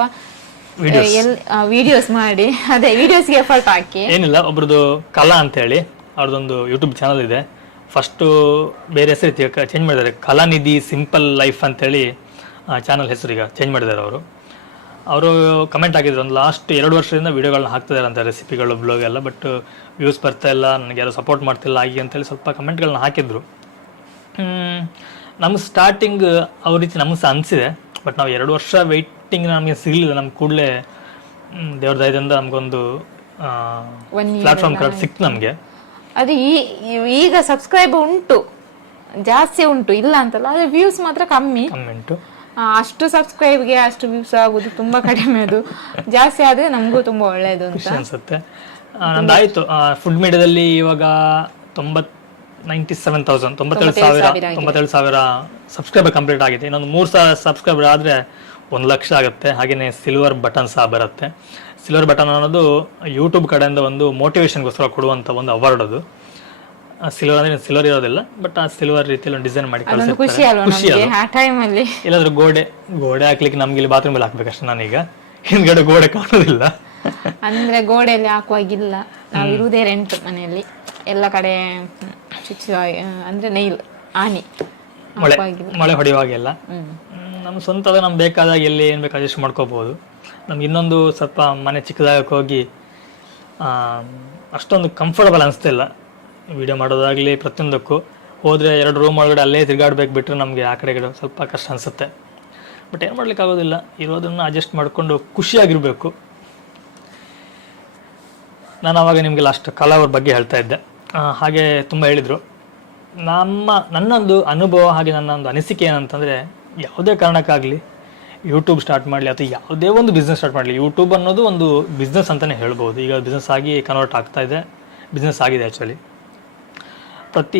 ವಿಡಿಯೋಸ್ ಮಾಡಿ, ಅದೇ ವಿಡಿಯೋಸ್ಗೆ ಎಫರ್ಟ್ ಹಾಕಿ. ಏನಿಲ್ಲ, ಒಬ್ರದ್ದು ಕಲಾ ಅಂತ ಹೇಳಿ ಅವ್ರದ್ದೊಂದು ಯೂಟ್ಯೂಬ್ ಚಾನಲ್ ಇದೆ. ಫಸ್ಟು ಬೇರೆ ಹೆಸರು ಚೇಂಜ್ ಮಾಡಿದ್ದಾರೆ, ಕಲಾನಿಧಿ ಸಿಂಪಲ್ ಲೈಫ್ ಅಂತೇಳಿ ಚಾನಲ್ ಹೆಸರು ಈಗ ಚೇಂಜ್ ಮಾಡಿದ್ದಾರೆ ಅವರು. ಅವರು ಕಮೆಂಟ್ ಹಾಕಿದ್ರು, ಒಂದು ಲಾಸ್ಟ್ 2 ವರ್ಷದಿಂದ ವೀಡಿಯೋಗಳನ್ನ ಹಾಕ್ತಿದ್ದಾರೆ ಅಂತ, ರೆಸಿಪಿಗಳು, ಬ್ಲಾಗ್ ಎಲ್ಲ. ಬಟ್ ವ್ಯೂಸ್ ಬರ್ತಾ ಇಲ್ಲ, ನನಗೆ ಯಾರು ಸಪೋರ್ಟ್ ಮಾಡ್ತಿಲ್ಲ ಹಾಗೆ ಅಂತೇಳಿ ಸ್ವಲ್ಪ ಕಮೆಂಟ್ಗಳನ್ನ ಹಾಕಿದ್ರು. ನಮ್ಗೆ ಸ್ಟಾರ್ಟಿಂಗ್ ಅವ್ರ ರೀತಿ ನಮ್ಗೆ ಸಹ ಅನಿಸಿದೆ. ಬಟ್ ನಾವು 2 ವರ್ಷ ವೆಯ್ಟಿಂಗ್ ನಮಗೆ ಸಿಗಲಿಲ್ಲ. ನಮ್ಗೆ ಕೂಡಲೇ ದೇವ್ರ ದಯದಿಂದ ನಮಗೊಂದು ಪ್ಲಾಟ್ಫಾರ್ಮ್ ಕರೆಕ್ಟ್ ಸಿಕ್ತು ನಮಗೆ. ಅದು ಈಗ ಸಬ್ಸ್ಕ್ರೈಬ್ ಉಂಟು, ಜಾಸ್ತಿ ಉಂಟು, ಇಲ್ಲ ಅಂತಲ್ಲ. ಆದರೆ ವ್ಯೂಸ್ ಮಾತ್ರ ಕಮ್ಮಿ ಉಂಟು. ಅಷ್ಟು ಸಬ್ಸ್ಕ್ರೈಬ್ಗೆ ಅಷ್ಟು ವ್ಯೂಸ್ ಆಗೋದು ತುಂಬ ಕಡಿಮೆ. ಅದು ಜಾಸ್ತಿ ಆದರೆ ನಮಗೂ ತುಂಬ ಒಳ್ಳೆಯದು ಅಂತ ಅನಿಸುತ್ತೆ. ನಂದಾಯಿತು ಫುಡ್ ಮೀಡಿಯಾದಲ್ಲಿ ಇವಾಗ 97,000 ಸಬ್ಸ್ಕ್ರೈಬರ್ ಕಂಪ್ಲೀಟ್ ಆಗಿದೆ. ಇನ್ನೊಂದು 3,000 ಸಬ್ಸ್ಕ್ರೈಬರ್ ಆದರೆ 1,00,000 ಆಗುತ್ತೆ. ಹಾಗೆಯೇ ಸಿಲ್ವರ್ ಬಟನ್ ಸಹ ಬರುತ್ತೆ. ಸಿಲ್ವರ್ ಬಟನ್ ಅನ್ನೋದು ಯೂಟ್ಯೂಬ್ ಕಡೆಯಿಂದ ಒಂದು ಮೋಟಿವೇಶನ್ಗೋಸ್ಕರ ಕೊಡುವಂಥ ಒಂದು ಅವಾರ್ಡ್. ಅದು ಸಿಲ್ವರ್ ಅಂದರೆ ಸಿಲ್ವರ್ ಇರೋದಿಲ್ಲ, ಬಟ್ ಆ ಸಿಲ್ವರ್ ರೀತಿಯಲ್ಲಿ ಒಂದು ಡಿಸೈನ್ ಮಾಡಿ ಖುಷಿ ಆ ಟೈಮಲ್ಲಿ. ಇಲ್ಲಾಂದ್ರೆ ಗೋಡೆ ಹಾಕ್ಲಿಕ್ಕೆ ನಮ್ಗೆ ಇಲ್ಲಿ ಬಾತ್ರೂಮಲ್ಲಿ ಹಾಕ್ಬೇಕಷ್ಟೇ. ನಾನೀಗ ಹಿಂದ್ಗಡೆ ಗೋಡೆ ಕಾಣೋದಿಲ್ಲ, ಅಂದ್ರೆ ಗೋಡೆಯಲ್ಲಿ ಹಾಕುವಾಗಿಲ್ಲ. ನಾವು ಇರುವುದೇ ರೆಂಟ್ ಮನೆಯಲ್ಲಿ. ಎಲ್ಲ ಕಡೆ ಅಂದ್ರೆ ನೈಲ್ ಆನಿ ಮಳೆ ಹೊಡೆಯುವಾಗೆಲ್ಲ ನಮ್ಮ ಸ್ವಂತದ ನಮ್ಗೆ ಬೇಕಾದಾಗ ಎಲ್ಲಿ ಏನು ಬೇಕು ಅಡ್ಜಸ್ಟ್ ಮಾಡ್ಕೋಬಹುದು. ನಮ್ಗೆ ಇನ್ನೊಂದು ಸ್ವಲ್ಪ ಮನೆ ಚಿಕ್ಕದಾಗಕ್ಕೆ ಹೋಗಿ ಅಷ್ಟೊಂದು ಕಂಫರ್ಟಬಲ್ ಅನಿಸ್ತಿಲ್ಲ ವಿಡಿಯೋ ಮಾಡೋದಾಗಲಿ. ಪ್ರತಿಯೊಂದಕ್ಕೂ ಹೋದರೆ 2 ರೂಮ್ ಒಳಗಡೆ ಅಲ್ಲೇ ತಿರುಗಾಡ್ಬೇಕು ಬಿಟ್ಟರೆ ನಮಗೆ ಆ ಕಡೆ ಸ್ವಲ್ಪ ಕಷ್ಟ ಅನಿಸುತ್ತೆ. ಬಟ್ ಏನು ಮಾಡ್ಲಿಕ್ಕಾಗೋದಿಲ್ಲ, ಇರೋದನ್ನು ಅಡ್ಜಸ್ಟ್ ಮಾಡಿಕೊಂಡು ಖುಷಿಯಾಗಿರಬೇಕು. ನಾನು ಆವಾಗ ನಿಮಗೆ ಲಾಸ್ಟ್ ಕಲಾ ಅವ್ರ ಬಗ್ಗೆ ಹೇಳ್ತಾ ಇದ್ದೆ. ಹಾಗೆ ತುಂಬ ಹೇಳಿದರು. ನನ್ನೊಂದು ಅನುಭವ ಹಾಗೆ ನನ್ನೊಂದು ಅನಿಸಿಕೆ ಏನಂತಂದರೆ, ಯಾವುದೇ ಕಾರಣಕ್ಕಾಗಲಿ ಯೂಟ್ಯೂಬ್ ಸ್ಟಾರ್ಟ್ ಮಾಡಲಿ ಅಥವಾ ಯಾವುದೇ ಒಂದು ಬಿಸ್ನೆಸ್ ಸ್ಟಾರ್ಟ್ ಮಾಡಲಿ, ಯೂಟ್ಯೂಬ್ ಅನ್ನೋದು ಒಂದು ಬಿಸ್ನೆಸ್ ಅಂತಲೇ ಹೇಳ್ಬೋದು. ಈಗ ಬಿಸ್ನೆಸ್ ಆಗಿ ಕನ್ವರ್ಟ್ ಆಗ್ತಾ ಇದೆ, ಬಿಸ್ನೆಸ್ ಆಗಿದೆ ಆ್ಯಕ್ಚುಲಿ.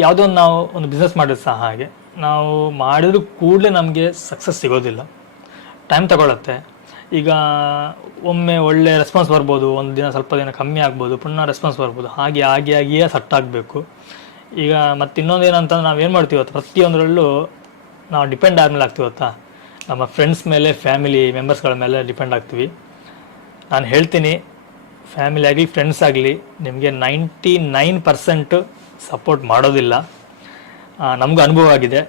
ಯಾವುದೋ ನಾವು ಒಂದು ಬಿಸ್ನೆಸ್ ಮಾಡಿದ್ರು ಸಹ ಹಾಗೆ, ನಾವು ಮಾಡಿದ್ರು ಕೂಡಲೇ ನಮಗೆ ಸಕ್ಸಸ್ ಸಿಗೋದಿಲ್ಲ, ಟೈಮ್ ತಗೊಳುತ್ತೆ. ಈಗ ಒಮ್ಮೆ ಒಳ್ಳೆ ರೆಸ್ಪಾನ್ಸ್ ಬರ್ಬೋದು, ಒಂದು ದಿನ ಸ್ವಲ್ಪ ದಿನ ಕಮ್ಮಿ ಆಗ್ಬೋದು, ಪುನಃ ರೆಸ್ಪಾನ್ಸ್ ಬರ್ಬೋದು. ಹಾಗೆಯೇ ಸೆಟ್ ಆಗಬೇಕು. ಈಗ ಮತ್ತು ಇನ್ನೊಂದು ಏನಂತಂದ್ರೆ ನಾವೇನು ಮಾಡ್ತೀವತ್ತ, ಪ್ರತಿಯೊಂದರಲ್ಲೂ ನಾವು ಡಿಪೆಂಡ್ ಆದಮೇಲೆ ಆಗ್ತೀವತ್ತ, ನಮ್ಮ ಫ್ರೆಂಡ್ಸ್ ಮೇಲೆ, ಫ್ಯಾಮಿಲಿ ಮೆಂಬರ್ಸ್ಗಳ ಮೇಲೆ ಡಿಪೆಂಡ್ ಆಗ್ತೀವಿ. ನಾನು ಹೇಳ್ತೀನಿ, ಫ್ಯಾಮಿಲಿ ಆಗಲಿ ಫ್ರೆಂಡ್ಸ್ ಆಗಲಿ ನಿಮಗೆ 99% ಸಪೋರ್ಟ್ ಮಾಡೋದಿಲ್ಲ. ನಮಗೂ ಅನುಭವ ಆಗಿದೆ.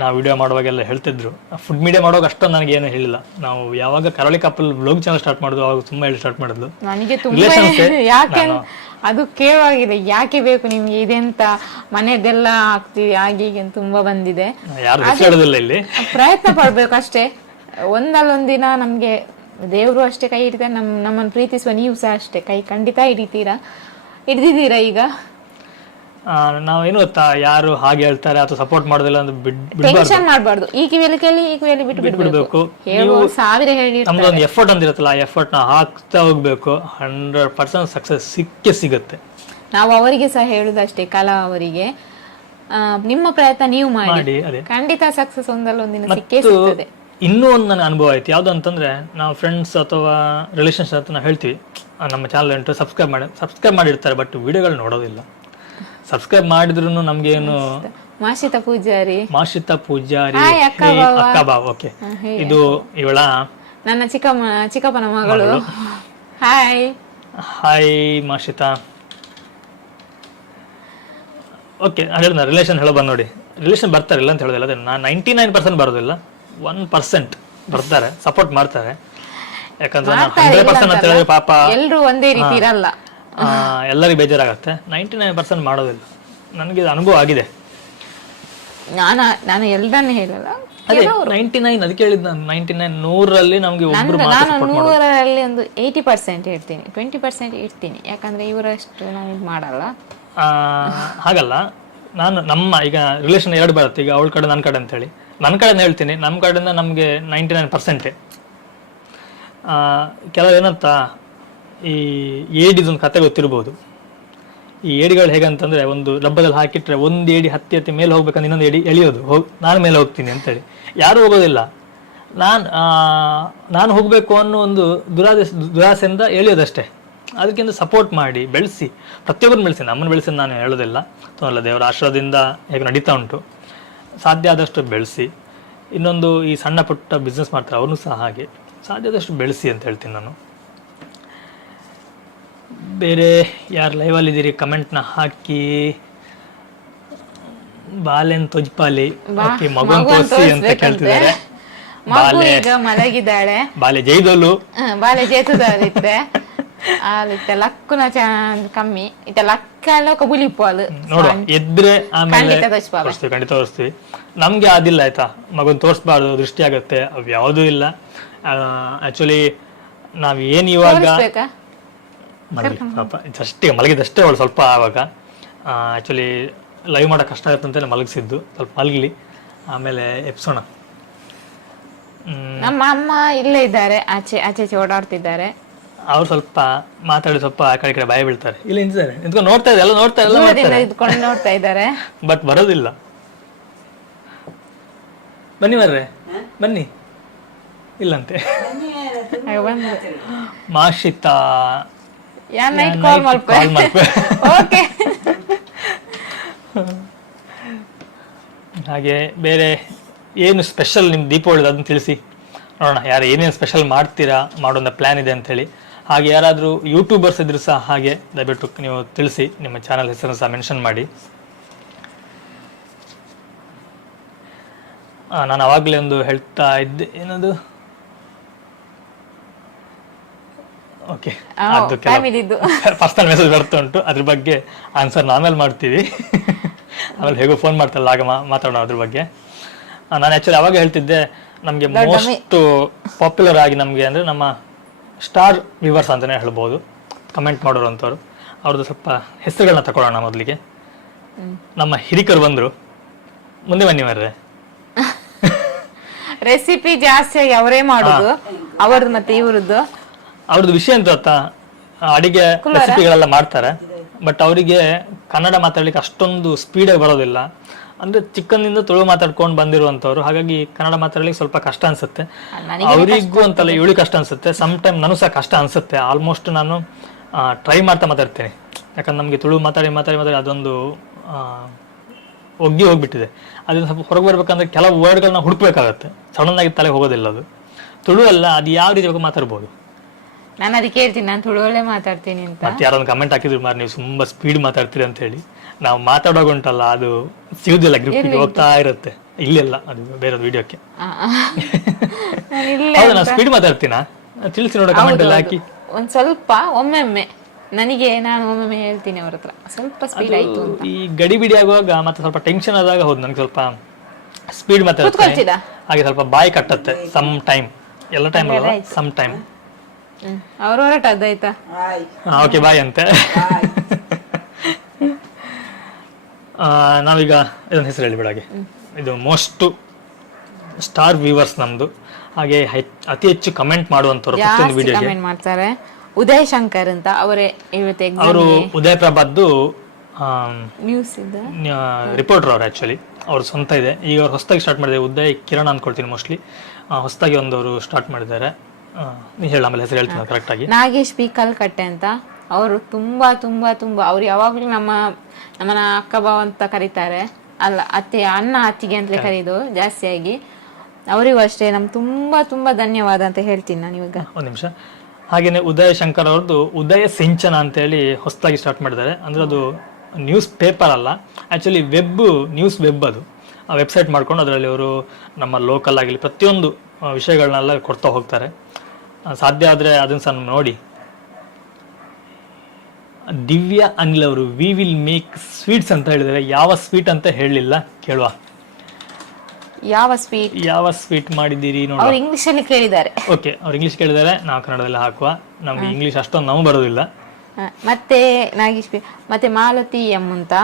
ನಾವು ವಿಡಿಯೋ ಮಾಡುವಾಗೆಲ್ಲ ಹೇಳ್ತಿದ್ರು. ಫುಡ್ ಮೀಡಿಯಾ ಮಾಡುವಾಗ ಅಷ್ಟೊಂದು ನನಗೇನು ಹೇಳಿಲ್ಲ. ನಾವು ಯಾವಾಗ ಕರಾವಳಿ ಕಪಲ್ ಬ್ಲಾಗ್ ಚಾನಲ್ ಸ್ಟಾರ್ಟ್ ಮಾಡಿದ್ವು ಅವಾಗ ತುಂಬ ಸ್ಟಾರ್ಟ್ ಮಾಡಿದ್ಲು. ನನಗೆ ಯಾಕೆ ಅದು ಕೇಳುವಾಗಿದೆ, ಯಾಕೆ ಬೇಕು ನಿಮ್ಗೆ ಇದೆಂತ ಮನೆಯದೆಲ್ಲ ಆಗ್ತೀವಿ ಹಾಗೆ ತುಂಬಾ ಬಂದಿದೆ. ಯಾರು ಹೇಳೋದಿಲ್ಲ, ಇಲ್ಲಿ ಪ್ರಯತ್ನ ಪಡ್ಬೇಕು ಅಷ್ಟೇ. ಒಂದಲ್ಲೊಂದಿನ ನಮ್ಗೆ ದೇವರು ಅಷ್ಟೇ ಕೈ ಹಿಡಿತಾರೆ. ನಮ್ಮನ್ನು ಪ್ರೀತಿಸುವ ನೀವು ಸಹ ಅಷ್ಟೇ ಕೈ ಖಂಡಿತ ಹಿಡಿದಿದ್ದೀರಾ. ಈಗ ನಾವೇನು ಗೊತ್ತಾ, ಯಾರು ಹಾಗೆ ಹೇಳ್ತಾರೆ ಅಥವಾ ಸಪೋರ್ಟ್ ಮಾಡೋದಿಲ್ಲ ಅಂತ ಟೆನ್ಷನ್ ಮಾಡಬಾರ್ದು. ಈ ಕಿವಿಯಲ್ಲಿ ಕೇಳಿ ಈ ಕಿವಿಯಲ್ಲಿ ಬಿಟ್ಬಿಡ್ಬೇಕು. ಸಾವಿರ ಹೇಳಿ ನಮ್ದೊಂದು ಎಫರ್ಟ್ ಅಂದಿರುತ್ತಲ್ಲ, ಆ ಎಫರ್ಟ್ ನ ಹಾಕ್ತಾ ಹೋಗ್ಬೇಕು. 100% ಸಕ್ಸಸ್ ಸಿಗುತ್ತೆ. ನಾವು ಅವರಿಗೆ ಸಹ ಹೇಳುದಷ್ಟೇ, ಕಲಾ ಅವರಿಗೆ, ನಿಮ್ಮ ಪ್ರಯತ್ನ ನೀವು ಮಾಡಿ, ಖಂಡಿತ ಸಕ್ಸಸ್ ಒಂದಲ್ಲ ಒಂದಿನ ಸಿಕ್ಕೇ ಸಿಗ್ತದೆ. ಇನ್ನೂ ಒಂದು ನನ್ನ ಅನುಭವ ಆಯ್ತು. ಯಾವ್ದು ಅಂತಂದ್ರೆ, ನಾವು ಫ್ರೆಂಡ್ಸ್ ಅಥವಾ ರಿಲೇಷನ್ಸ್ ಅಂತ ನಾವು ಹೇಳ್ತೀವಿ, ನಮ್ಮ ಚಾನಲ್ ಉಂಟು, ಸಬ್ಸ್ಕ್ರೈಬ್ ಮಾಡಿರ್ತಾರೆ, ಬಟ್ ವಿಡಿಯೋಗಳು ನೋಡೋದಿಲ್ಲ. ಸಬ್ಸ್ಕ್ರೈಬ್ ಮಾಡಿದ್ರು ನಮ್ಗೇನು, ಮಾಷಿತಾ ಪೂಜಾರಿ ಅಕ್ಕ ಬಾವ. ಓಕೆ, ಇದು ಇವಳ ನನ್ನ ಚಿಕ್ಕಪ್ಪನ ಮಗಳು. ಹಾಯ್ ಮಾಷಿತಾ. ಓಕೆ, ಹೇಳಿದ ರಿಲೇಷನ್ ಹೇಳೋ ಬಂದು ನೋಡಿ, ರಿಲೇಷನ್ ಬರ್ತಾರೆ ಇಲ್ಲ ಅಂತ ಹೇಳೋದಿಲ್ಲ. ಅದೇ 99% ಬರೋದಿಲ್ಲ, 1% ಬರ್ತಾರೆ, ಸಪೋರ್ಟ್ ಮಾಡ್ತಾರೆ. ಯಾಕಂದ್ರೆ 100% ಅಂತ ಹೇಳಿದ್ರೆ ಪಾಪ ಎಲ್ಲರೂ ಒಂದೇ ರೀತಿ ಇರಲ್ಲ, ಎಲ್ಲರಿಗೂ ಬೇಜಾರಾಗತ್ತೆ. 99% ಮಾಡೋದಿಲ್ಲ. ನನಗೆ ಅನುಭವ ಆಗಿದೆ. ನಾನು ಎಲ್ಲರನ್ನೇ ಹೇಳಲ್ಲ, ಅದೇ 99 ಅದಕ್ಕೆ ಹೇಳಿದ್ ನಾನು. 99 100ರಲ್ಲಿ ನಮಗೆ ಒಬ್ರು ಮಾತ್ರ ನಾನು 100ರಲ್ಲಿ ಒಂದು 80% ಇಡ್ತೀನಿ, 20% ಇಡ್ತೀನಿ. ಯಾಕಂದ್ರೆ ಇವರಷ್ಟು ನಾನು ಮಾಡಲ್ಲ. ಹಾಗಲ್ಲ, ನಾನು ನಮ್ಮ ಈಗ ರಿಲೇಷನ್ 2 ಬರುತ್ತೆ. ಈಗ ಅವಳ ಕಡೆ ನನ್ನ ಕಡೆ ಅಂತ ಹೇಳಿ, ನನ್ನ ಕಡೆಯಿಂದ ಹೇಳ್ತೀನಿ. ನಮ್ಮ ಕಡೆಯಿಂದ ನಮಗೆ 99%. ಕೆಲವು ಏನಂತ, ಈ ಏಡಿದೊಂದು ಕತೆ ಗೊತ್ತಿರ್ಬೋದು. ಈ ಏಡಿಗಳು ಹೇಗಂತಂದ್ರೆ, ಒಂದು ಡಬ್ಬದಲ್ಲಿ ಹಾಕಿಟ್ರೆ ಒಂದು ಏಡಿ ಹತ್ತಿ ಮೇಲೆ ಹೋಗ್ಬೇಕಂದ್ರೆ ಇನ್ನೊಂದು ಏಡಿ ಎಳಿಯೋದು, ನಾನು ಮೇಲೆ ಹೋಗ್ತೀನಿ ಅಂತೇಳಿ. ಯಾರು ಹೋಗೋದಿಲ್ಲ. ನಾನು ಹೋಗಬೇಕು ಅನ್ನೋ ಒಂದು ದುರಾಸೆಯಿಂದ ಎಳೆಯೋದಷ್ಟೇ. ಅದಕ್ಕಿಂತ ಸಪೋರ್ಟ್ ಮಾಡಿ ಬೆಳೆಸಿ, ಪ್ರತಿಯೊಬ್ಬರು ಬೆಳೆಸಿ. ನಮ್ಮನ್ನು ಬೆಳೆಸಿ ನಾನು ಹೇಳೋದಿಲ್ಲ, ತೊಂದಲ್ಲ, ದೇವರ ಆಶೀರ್ವಾದದಿಂದ ಹೇಗೆ ನಡೀತಾ ಉಂಟು. ಸಾಧ್ಯ ಆದಷ್ಟು ಬೆಳೆಸಿ. ಇನ್ನೊಂದು, ಈ ಸಣ್ಣ ಪುಟ್ಟ ಬಿಸ್ನೆಸ್ ಮಾಡ್ತಾರೆ ಅವ್ರನ್ನೂ ಸಹ ಹಾಗೆ ಸಾಧ್ಯ ಆದಷ್ಟು ಬೆಳೆಸಿ ಅಂತ ಹೇಳ್ತೀನಿ ನಾನು. ಬೇರೆ ಯಾರು ಲೈವಲ್ಲಿದ್ದೀರಿ ಕಮೆಂಟ್ನ ಹಾಕಿ. ಬಾಲೆನ್ ತೊಜ್ಪಾಲಿ, ಮಗನ್ ತೋರಿಸಿ ಅಂತ ಕೇಳ್ತಿದ್ದಾರೆ. ಮಗು ಈಗ ಮಲಗಿದ್ದಾಳೆ. ಬಾಲೆ ಜೈದೋಲು ಬಾಲೆ ಜೇತುದಾರಿತ್ತೆ ಆಲಿತ್ತೆ ಲಕ್ಕುನ ಕಮ್ಮಿ ಇತ್ತೆ ಲಕ್ಕ ಕಬುಲಿಪ್ಪು ನೋಡುವ ಎದ್ರೆ ಆಮೇಲೆ ಖಂಡಿತ ಖಂಡಿತ ತೋರಿಸ್ತೀವಿ. ನಮ್ಗೆ ಅದಿಲ್ಲ ಆಯ್ತಾ, ಮಗನ್ ತೋರಿಸ್ಬಾರ್ದು, ದೃಷ್ಟಿ ಆಗತ್ತೆ, ಅವ್ ಯಾವುದೂ ಇಲ್ಲ. ಆಕ್ಚುಲಿ ನಾವ್ ಏನ್ ಇವಾಗ ಪಾಪ ಜಸ್ಟ್ ಮಲಗಿದಷ್ಟೇ ಅವಳು ಸ್ವಲ್ಪ ಆವಾಗ ಆಕ್ಚುಲಿ ಲೈವ್ ಮಾಡೋ ಕಷ್ಟ ಆಗುತ್ತೆ ಅಂತ ಮಲಗಿಸಿದ್ದು. ಸ್ವಲ್ಪ ಮಲಗಲಿ ಆಮೇಲೆ ಎಪ್ಸೋಣ. ನಮ್ಮ ಅಮ್ಮ ಇಲ್ಲೇ ಇದ್ದಾರೆ, ಆಚೆ ಆಚೆ ಓಡಾಡ್ತಿದ್ದಾರೆ. ಅವ್ರು ಸ್ವಲ್ಪ ಮಾತಾಡಿ ಸ್ವಲ್ಪ ಆ ಕಡೆ ಬಾಯಿ ಬೀಳ್ತಾರೆ. ಇಲ್ಲ ನಿಂತಿದ್ದಾರೆ, ನಿಂತ್ಕೊಂಡು ನೋಡ್ತಾ ಇದ್ದಾರೆ, ಎಲ್ಲ ನೋಡ್ತಾ ಇದ್ಕೊಂಡು ನೋಡ್ತಾ ಇದ್ದಾರೆ, ಬಟ್ ಬರೋದಿಲ್ಲ. ಬನ್ನಿ ಬರ್ರೆ ಬನ್ನಿ. ಇಲ್ಲಂತೆ ಮಾಷಿತಾ ಹಾಗೆ ಬೇರೆ ಏನು ಸ್ಪೆಷಲ್ ನಿಮ್ಮ ದೀಪಾವಳಿ ಅದನ್ನ ತಿಳಿಸಿ ನೋಡೋಣ. ಯಾರು ಏನೇನು ಸ್ಪೆಷಲ್ ಮಾಡ್ತೀರಾ, ಮಾಡೋಣ ಪ್ಲಾನ್ ಇದೆ ಅಂತ ಹೇಳಿ. ಹಾಗೆ ಯಾರಾದರೂ ಯೂಟ್ಯೂಬರ್ಸ್ ಇದ್ರು ಸಹ ಹಾಗೆ ದಯವಿಟ್ಟು ನೀವು ತಿಳಿಸಿ, ನಿಮ್ಮ ಚಾನಲ್ ಹೆಸರನ್ನು ಸಹ ಮೆನ್ಷನ್ ಮಾಡಿ. ನಾನು ಅವಾಗಲೇ ಒಂದು ಹೇಳ್ತಾ ಇದ್ದೆ, ಏನದು ಓಕೆ ಅದು ಪರ್ಸನಲ್ ಮೆಸೇಜ್ ಬರ್ತಾ ಉಂಟು, ಅದ್ರ ಬಗ್ಗೆ ಆನ್ಸರ್ ಆಮೇಲೆ ಮಾಡ್ತೀವಿ. ಆಮೇಲೆ ಹೇಗೋ ಫೋನ್ ಮಾಡ್ತಾರಲ್ಲ ಆಗ ಮಾತಾಡೋಣ ಅದ್ರ ಬಗ್ಗೆ. ನಾನು ಆ್ಯಕ್ಚುಲಿ ಅವಾಗ ಹೇಳ್ತಿದ್ದೆ, ನಮಗೆ ಮೋಸ್ಟ್ ಪಾಪ್ಯುಲರ್ ಆಗಿ ನಮಗೆ ಅಂದರೆ ನಮ್ಮ ಸ್ಟಾರ್ ವ್ಯೂವರ್ಸ್ ಅಂತಲೇ ಹೇಳ್ಬೋದು, ಕಮೆಂಟ್ ಮಾಡೋರು ಅಂಥವ್ರು. ಅವ್ರದ್ದು ಸ್ವಲ್ಪ ಹೆಸರುಗಳನ್ನ ತಗೊಳ್ಳೋಣ. ಮೊದಲಿಗೆ ನಮ್ಮ ಹಿರಿಕರು ಬಂದರು, ಮುಂದೆ ಬನ್ನಿ ಬರ್ರೆ. ರೆಸಿಪಿ ಜಾಸ್ತಿಯಾಗಿ ಅವರೇ ಮಾಡೋದು, ಅವರದ್ದು ಮತ್ತೆ ಇವರದ್ದು. ಅವ್ರದ್ದು ವಿಷಯ ಅಂತ ಗೊತ್ತಾ, ಅಡಿಗೆ ರೆಸಿಪಿಗಳೆಲ್ಲ ಮಾಡ್ತಾರೆ, ಬಟ್ ಅವರಿಗೆ ಕನ್ನಡ ಮಾತಾಡ್ಲಿಕ್ಕೆ ಅಷ್ಟೊಂದು ಸ್ಪೀಡಾಗಿ ಬರೋದಿಲ್ಲ. ಅಂದ್ರೆ ಚಿಕ್ಕಂದಿಂದ ತುಳು ಮಾತಾಡ್ಕೊಂಡು ಬಂದಿರುವಂತವ್ರು, ಹಾಗಾಗಿ ಕನ್ನಡ ಮಾತಾಡ್ಲಿಕ್ಕೆ ಸ್ವಲ್ಪ ಕಷ್ಟ ಅನ್ಸುತ್ತೆ ಅವರಿಗೂ ಅಂತಲ್ಲ, ಇವಳಿಗೆ ಕಷ್ಟ ಅನ್ಸುತ್ತೆ. ಸಮ್ ಟೈಮ್ ನನಗೂ ಸಹ ಕಷ್ಟ ಅನ್ಸುತ್ತೆ. ಆಲ್ಮೋಸ್ಟ್ ನಾನು ಟ್ರೈ ಮಾಡ್ತಾ ಮಾತಾಡ್ತೇನೆ, ಯಾಕಂದ್ರೆ ನಮಗೆ ತುಳು ಮಾತಾಡಿ ಅದೊಂದು ಒಗ್ಗಿ ಹೋಗ್ಬಿಟ್ಟಿದೆ. ಅದನ್ನ ಸ್ವಲ್ಪ ಹೊರಗೆ ಬರ್ಬೇಕಂದ್ರೆ ಕೆಲವು ವರ್ಡ್ಗಳನ್ನ ಹುಡುಕ್ಬೇಕಾಗತ್ತೆ, ಸಡನ್ ಆಗಿ ತಲೆ ಹೋಗೋದಿಲ್ಲ. ಅದು ತುಳು ಅಲ್ಲ, ಅದು ಯಾವ ರೀತಿ ಮಾತಾಡ್ಬೋದು. ನಾನು ಅದಕ್ಕೆ ಹೇಳ್ತೀನಿ, ನಾನು ತುಳುವಲ್ಲೇ ಮಾತಾಡ್ತೀನಿ ಅಂತ. ಮತ್ತೆ ಯಾರೊಂದು ಕಮೆಂಟ್ ಹಾಕಿದ್ರು, ಮಾರ್ ನೀವು ತುಂಬಾ ಸ್ಪೀಡ್ ಮಾತಾಡ್ತೀರಿ ಅಂತ ಹೇಳಿ. ನಾವು ಮಾತಾಡೋಗ ಉಂಟಲ್ಲ, ಅದು ಸಿಗುದಿಲ್ಲ, ಗ್ರೂಪಿಗೆ ಹೋಗ್ತಾ ಇರುತ್ತೆ. ಇಲ್ಲೆಲ್ಲ ಅದು ಬೇರೆ ವಿಡಿಯೋಕ್ಕೆ ನಾನು ಸ್ಪೀಡ್ ಮಾತಾಡ್ತೀನಾ ತಿಳಿಸಿ ನೋಡೋ, ಕಮೆಂಟ್ ಎಲ್ಲ ಹಾಕಿ. ಒಂದ್ ಸ್ವಲ್ಪ ಒಮ್ಮೊಮ್ಮೆ ನನಗೆ ನಾನು ಒಮ್ಮೊಮ್ಮೆ ಹೇಳ್ತೀನಿ ಅವ್ರ ಹತ್ರ, ಸ್ವಲ್ಪ ಸ್ಪೀಡ್ ಆಯ್ತು. ಈ ಗಡಿ ಬಿಡಿ ಆಗುವಾಗ ಮತ್ತೆ ಸ್ವಲ್ಪ ಟೆನ್ಷನ್ ಆದಾಗ ಹೌದು ನನಗೆ ಸ್ವಲ್ಪ ಸ್ಪೀಡ್ ಮಾತಾಡ್ತೀನಿ, ಹಾಗೆ ಸ್ವಲ್ಪ ಬಾಯಿ ಕಟ್ಟತ್ತೆ ಸಮ್ ಟೈಮ್. ಎಲ್ಲ ಟೈಮ್ ಅಲ್ಲ, ಸಮ್ ಟೈಮ್. ಅವ್ರು ಹೊರಟದ್ದಾಯ್ತಾ, ಓಕೆ ಬಾಯ್ ಅಂತೆ. ನಾವೀಗ ಇದೊಂದು ಹೆಸರು ಹೇಳಿ ಬಿಡಾಗೆ, ಇದು ಮೋಸ್ಟ್ ಸ್ಟಾರ್ ವ್ಯೂವರ್ಸ್ ನಮ್ದು, ಹಾಗೆ ಅತಿ ಹೆಚ್ಚು ಕಮೆಂಟ್ ಮಾಡುವಂತವ್ರು ಪ್ರತಿಯೊಂದು ವಿಡಿಯೋಗೆ ಕಮೆಂಟ್ ಮಾಡ್ತಾರೆ. ಉದಯ್ ಶಂಕರ್ ಅಂತ ಅವರೇ ಇವತ್ತು ಅವರು ಉದಯ ಪ್ರಭಾದ್ದು ನ್ಯೂಸ್ ರಿಪೋರ್ಟರ್ ಅವರು. ಆಕ್ಚುಲಿ ಅವ್ರ ಸ್ವಂತ ಇದೆ. ಈಗ ಅವ್ರು ಹೊಸದಾಗಿ ಸ್ಟಾರ್ಟ್ ಮಾಡಿದ್ದಾರೆ, ಉದಯ್ ಕಿರಣ್ ಅನ್ಕೊಳ್ತೀನಿ ಮೋಸ್ಟ್ಲಿ. ಹೊಸದಾಗಿ ಒಂದು ಅವರು ಸ್ಟಾರ್ಟ್ ಮಾಡಿದ್ದಾರೆ. ಹೇಳ ಆಮೇಲೆ ಹೆಸರು ಹೇಳ್ತೀನಿ ಕರೆಕ್ಟ್ ಆಗಿ. ನಾಗೇಶ್ ಪಿ ಕಲ್ಕಟ್ಟೆ ಅಂತ ಅವರು ತುಂಬಾ ತುಂಬಾ ತುಂಬಾ ಅವ್ರು ಯಾವಾಗ್ಲೂ ನಮ್ಮನ್ನ ಅಕ್ಕ ಬಾವ ಅಂತ ಕರೀತಾರೆ, ಅಲ್ಲ ಅತ್ತೆ ಅಣ್ಣ ಅತ್ತಿಗೆ ಅಂತಲೇ ಕರೀದು ಜಾಸ್ತಿಯಾಗಿ. ಅವರಿಗೂ ಅಷ್ಟೇ ನಮ್ಗೆ ತುಂಬಾ ತುಂಬಾ ಧನ್ಯವಾದ ಅಂತ ಹೇಳ್ತೀನಿ ನಾನು ಇವಾಗ. ಒಂದು ನಿಮಿಷ. ಹಾಗೇನೆ ಉದಯ ಶಂಕರ್ ಅವ್ರದ್ದು ಉದಯ ಸಿಂಚನ ಅಂತೇಳಿ ಹೊಸದಾಗಿ ಸ್ಟಾರ್ಟ್ ಮಾಡಿದ್ದಾರೆ. ಅಂದ್ರೆ ಅದು ನ್ಯೂಸ್ ಪೇಪರ್ ಅಲ್ಲ, ಆಕ್ಚುಲಿ ವೆಬ್ ನ್ಯೂಸ್ ವೆಬ್. ಅದು ವೆಬ್ಸೈಟ್ ಮಾಡ್ಕೊಂಡು ಅದರಲ್ಲಿ ಅವರು ನಮ್ಮ ಲೋಕಲ್ ಆಗಲಿ ಪ್ರತಿಯೊಂದು ವಿಷಯಗಳನ್ನೆಲ್ಲ ಕೊಡ್ತಾ ಹೋಗ್ತಾರೆ. ಸಾಧ್ಯ ಆದರೆ ಅದನ್ನು ಸಹ ನೋಡಿ. ದಿವ್ಯಾ ಅನಿಲ್ ಅವರು ವಿ ವಿಲ್ ಮೇಕ್ ಸ್ವೀಟ್ಸ್ ಅಂತ ಹೇಳಿದರೆ, ಯಾವ ಸ್ವೀಟ್ ಅಂತ ಹೇಳಲಿಲ್ಲ, ಕೇಳುವ. ಯಾವ ಸ್ವೀಟ್ ಮಾಡಿದ್ದೀರಿ ನೋಡಿ. ಅವ್ರು ಇಂಗ್ಲಿಷ್ ಅಲ್ಲಿ ಕೇಳಿದ್ದಾರೆ. ಓಕೆ, ಅವ್ರು ಇಂಗ್ಲಿಷ್ ಕೇಳಿದ್ದಾರೆ, ನಾವು ಕನ್ನಡದಲ್ಲಿ ಹಾಕುವ. ನಮ್ಗೆ ಇಂಗ್ಲಿಷ್ ಅಷ್ಟೊಂದು ನಾವು ಬರೋದಿಲ್ಲ. ಮತ್ತೆ ನಾಗೇಶ್ ಮತ್ತೆ ಮಾಲತಿ ಎಂ ಅಂತ,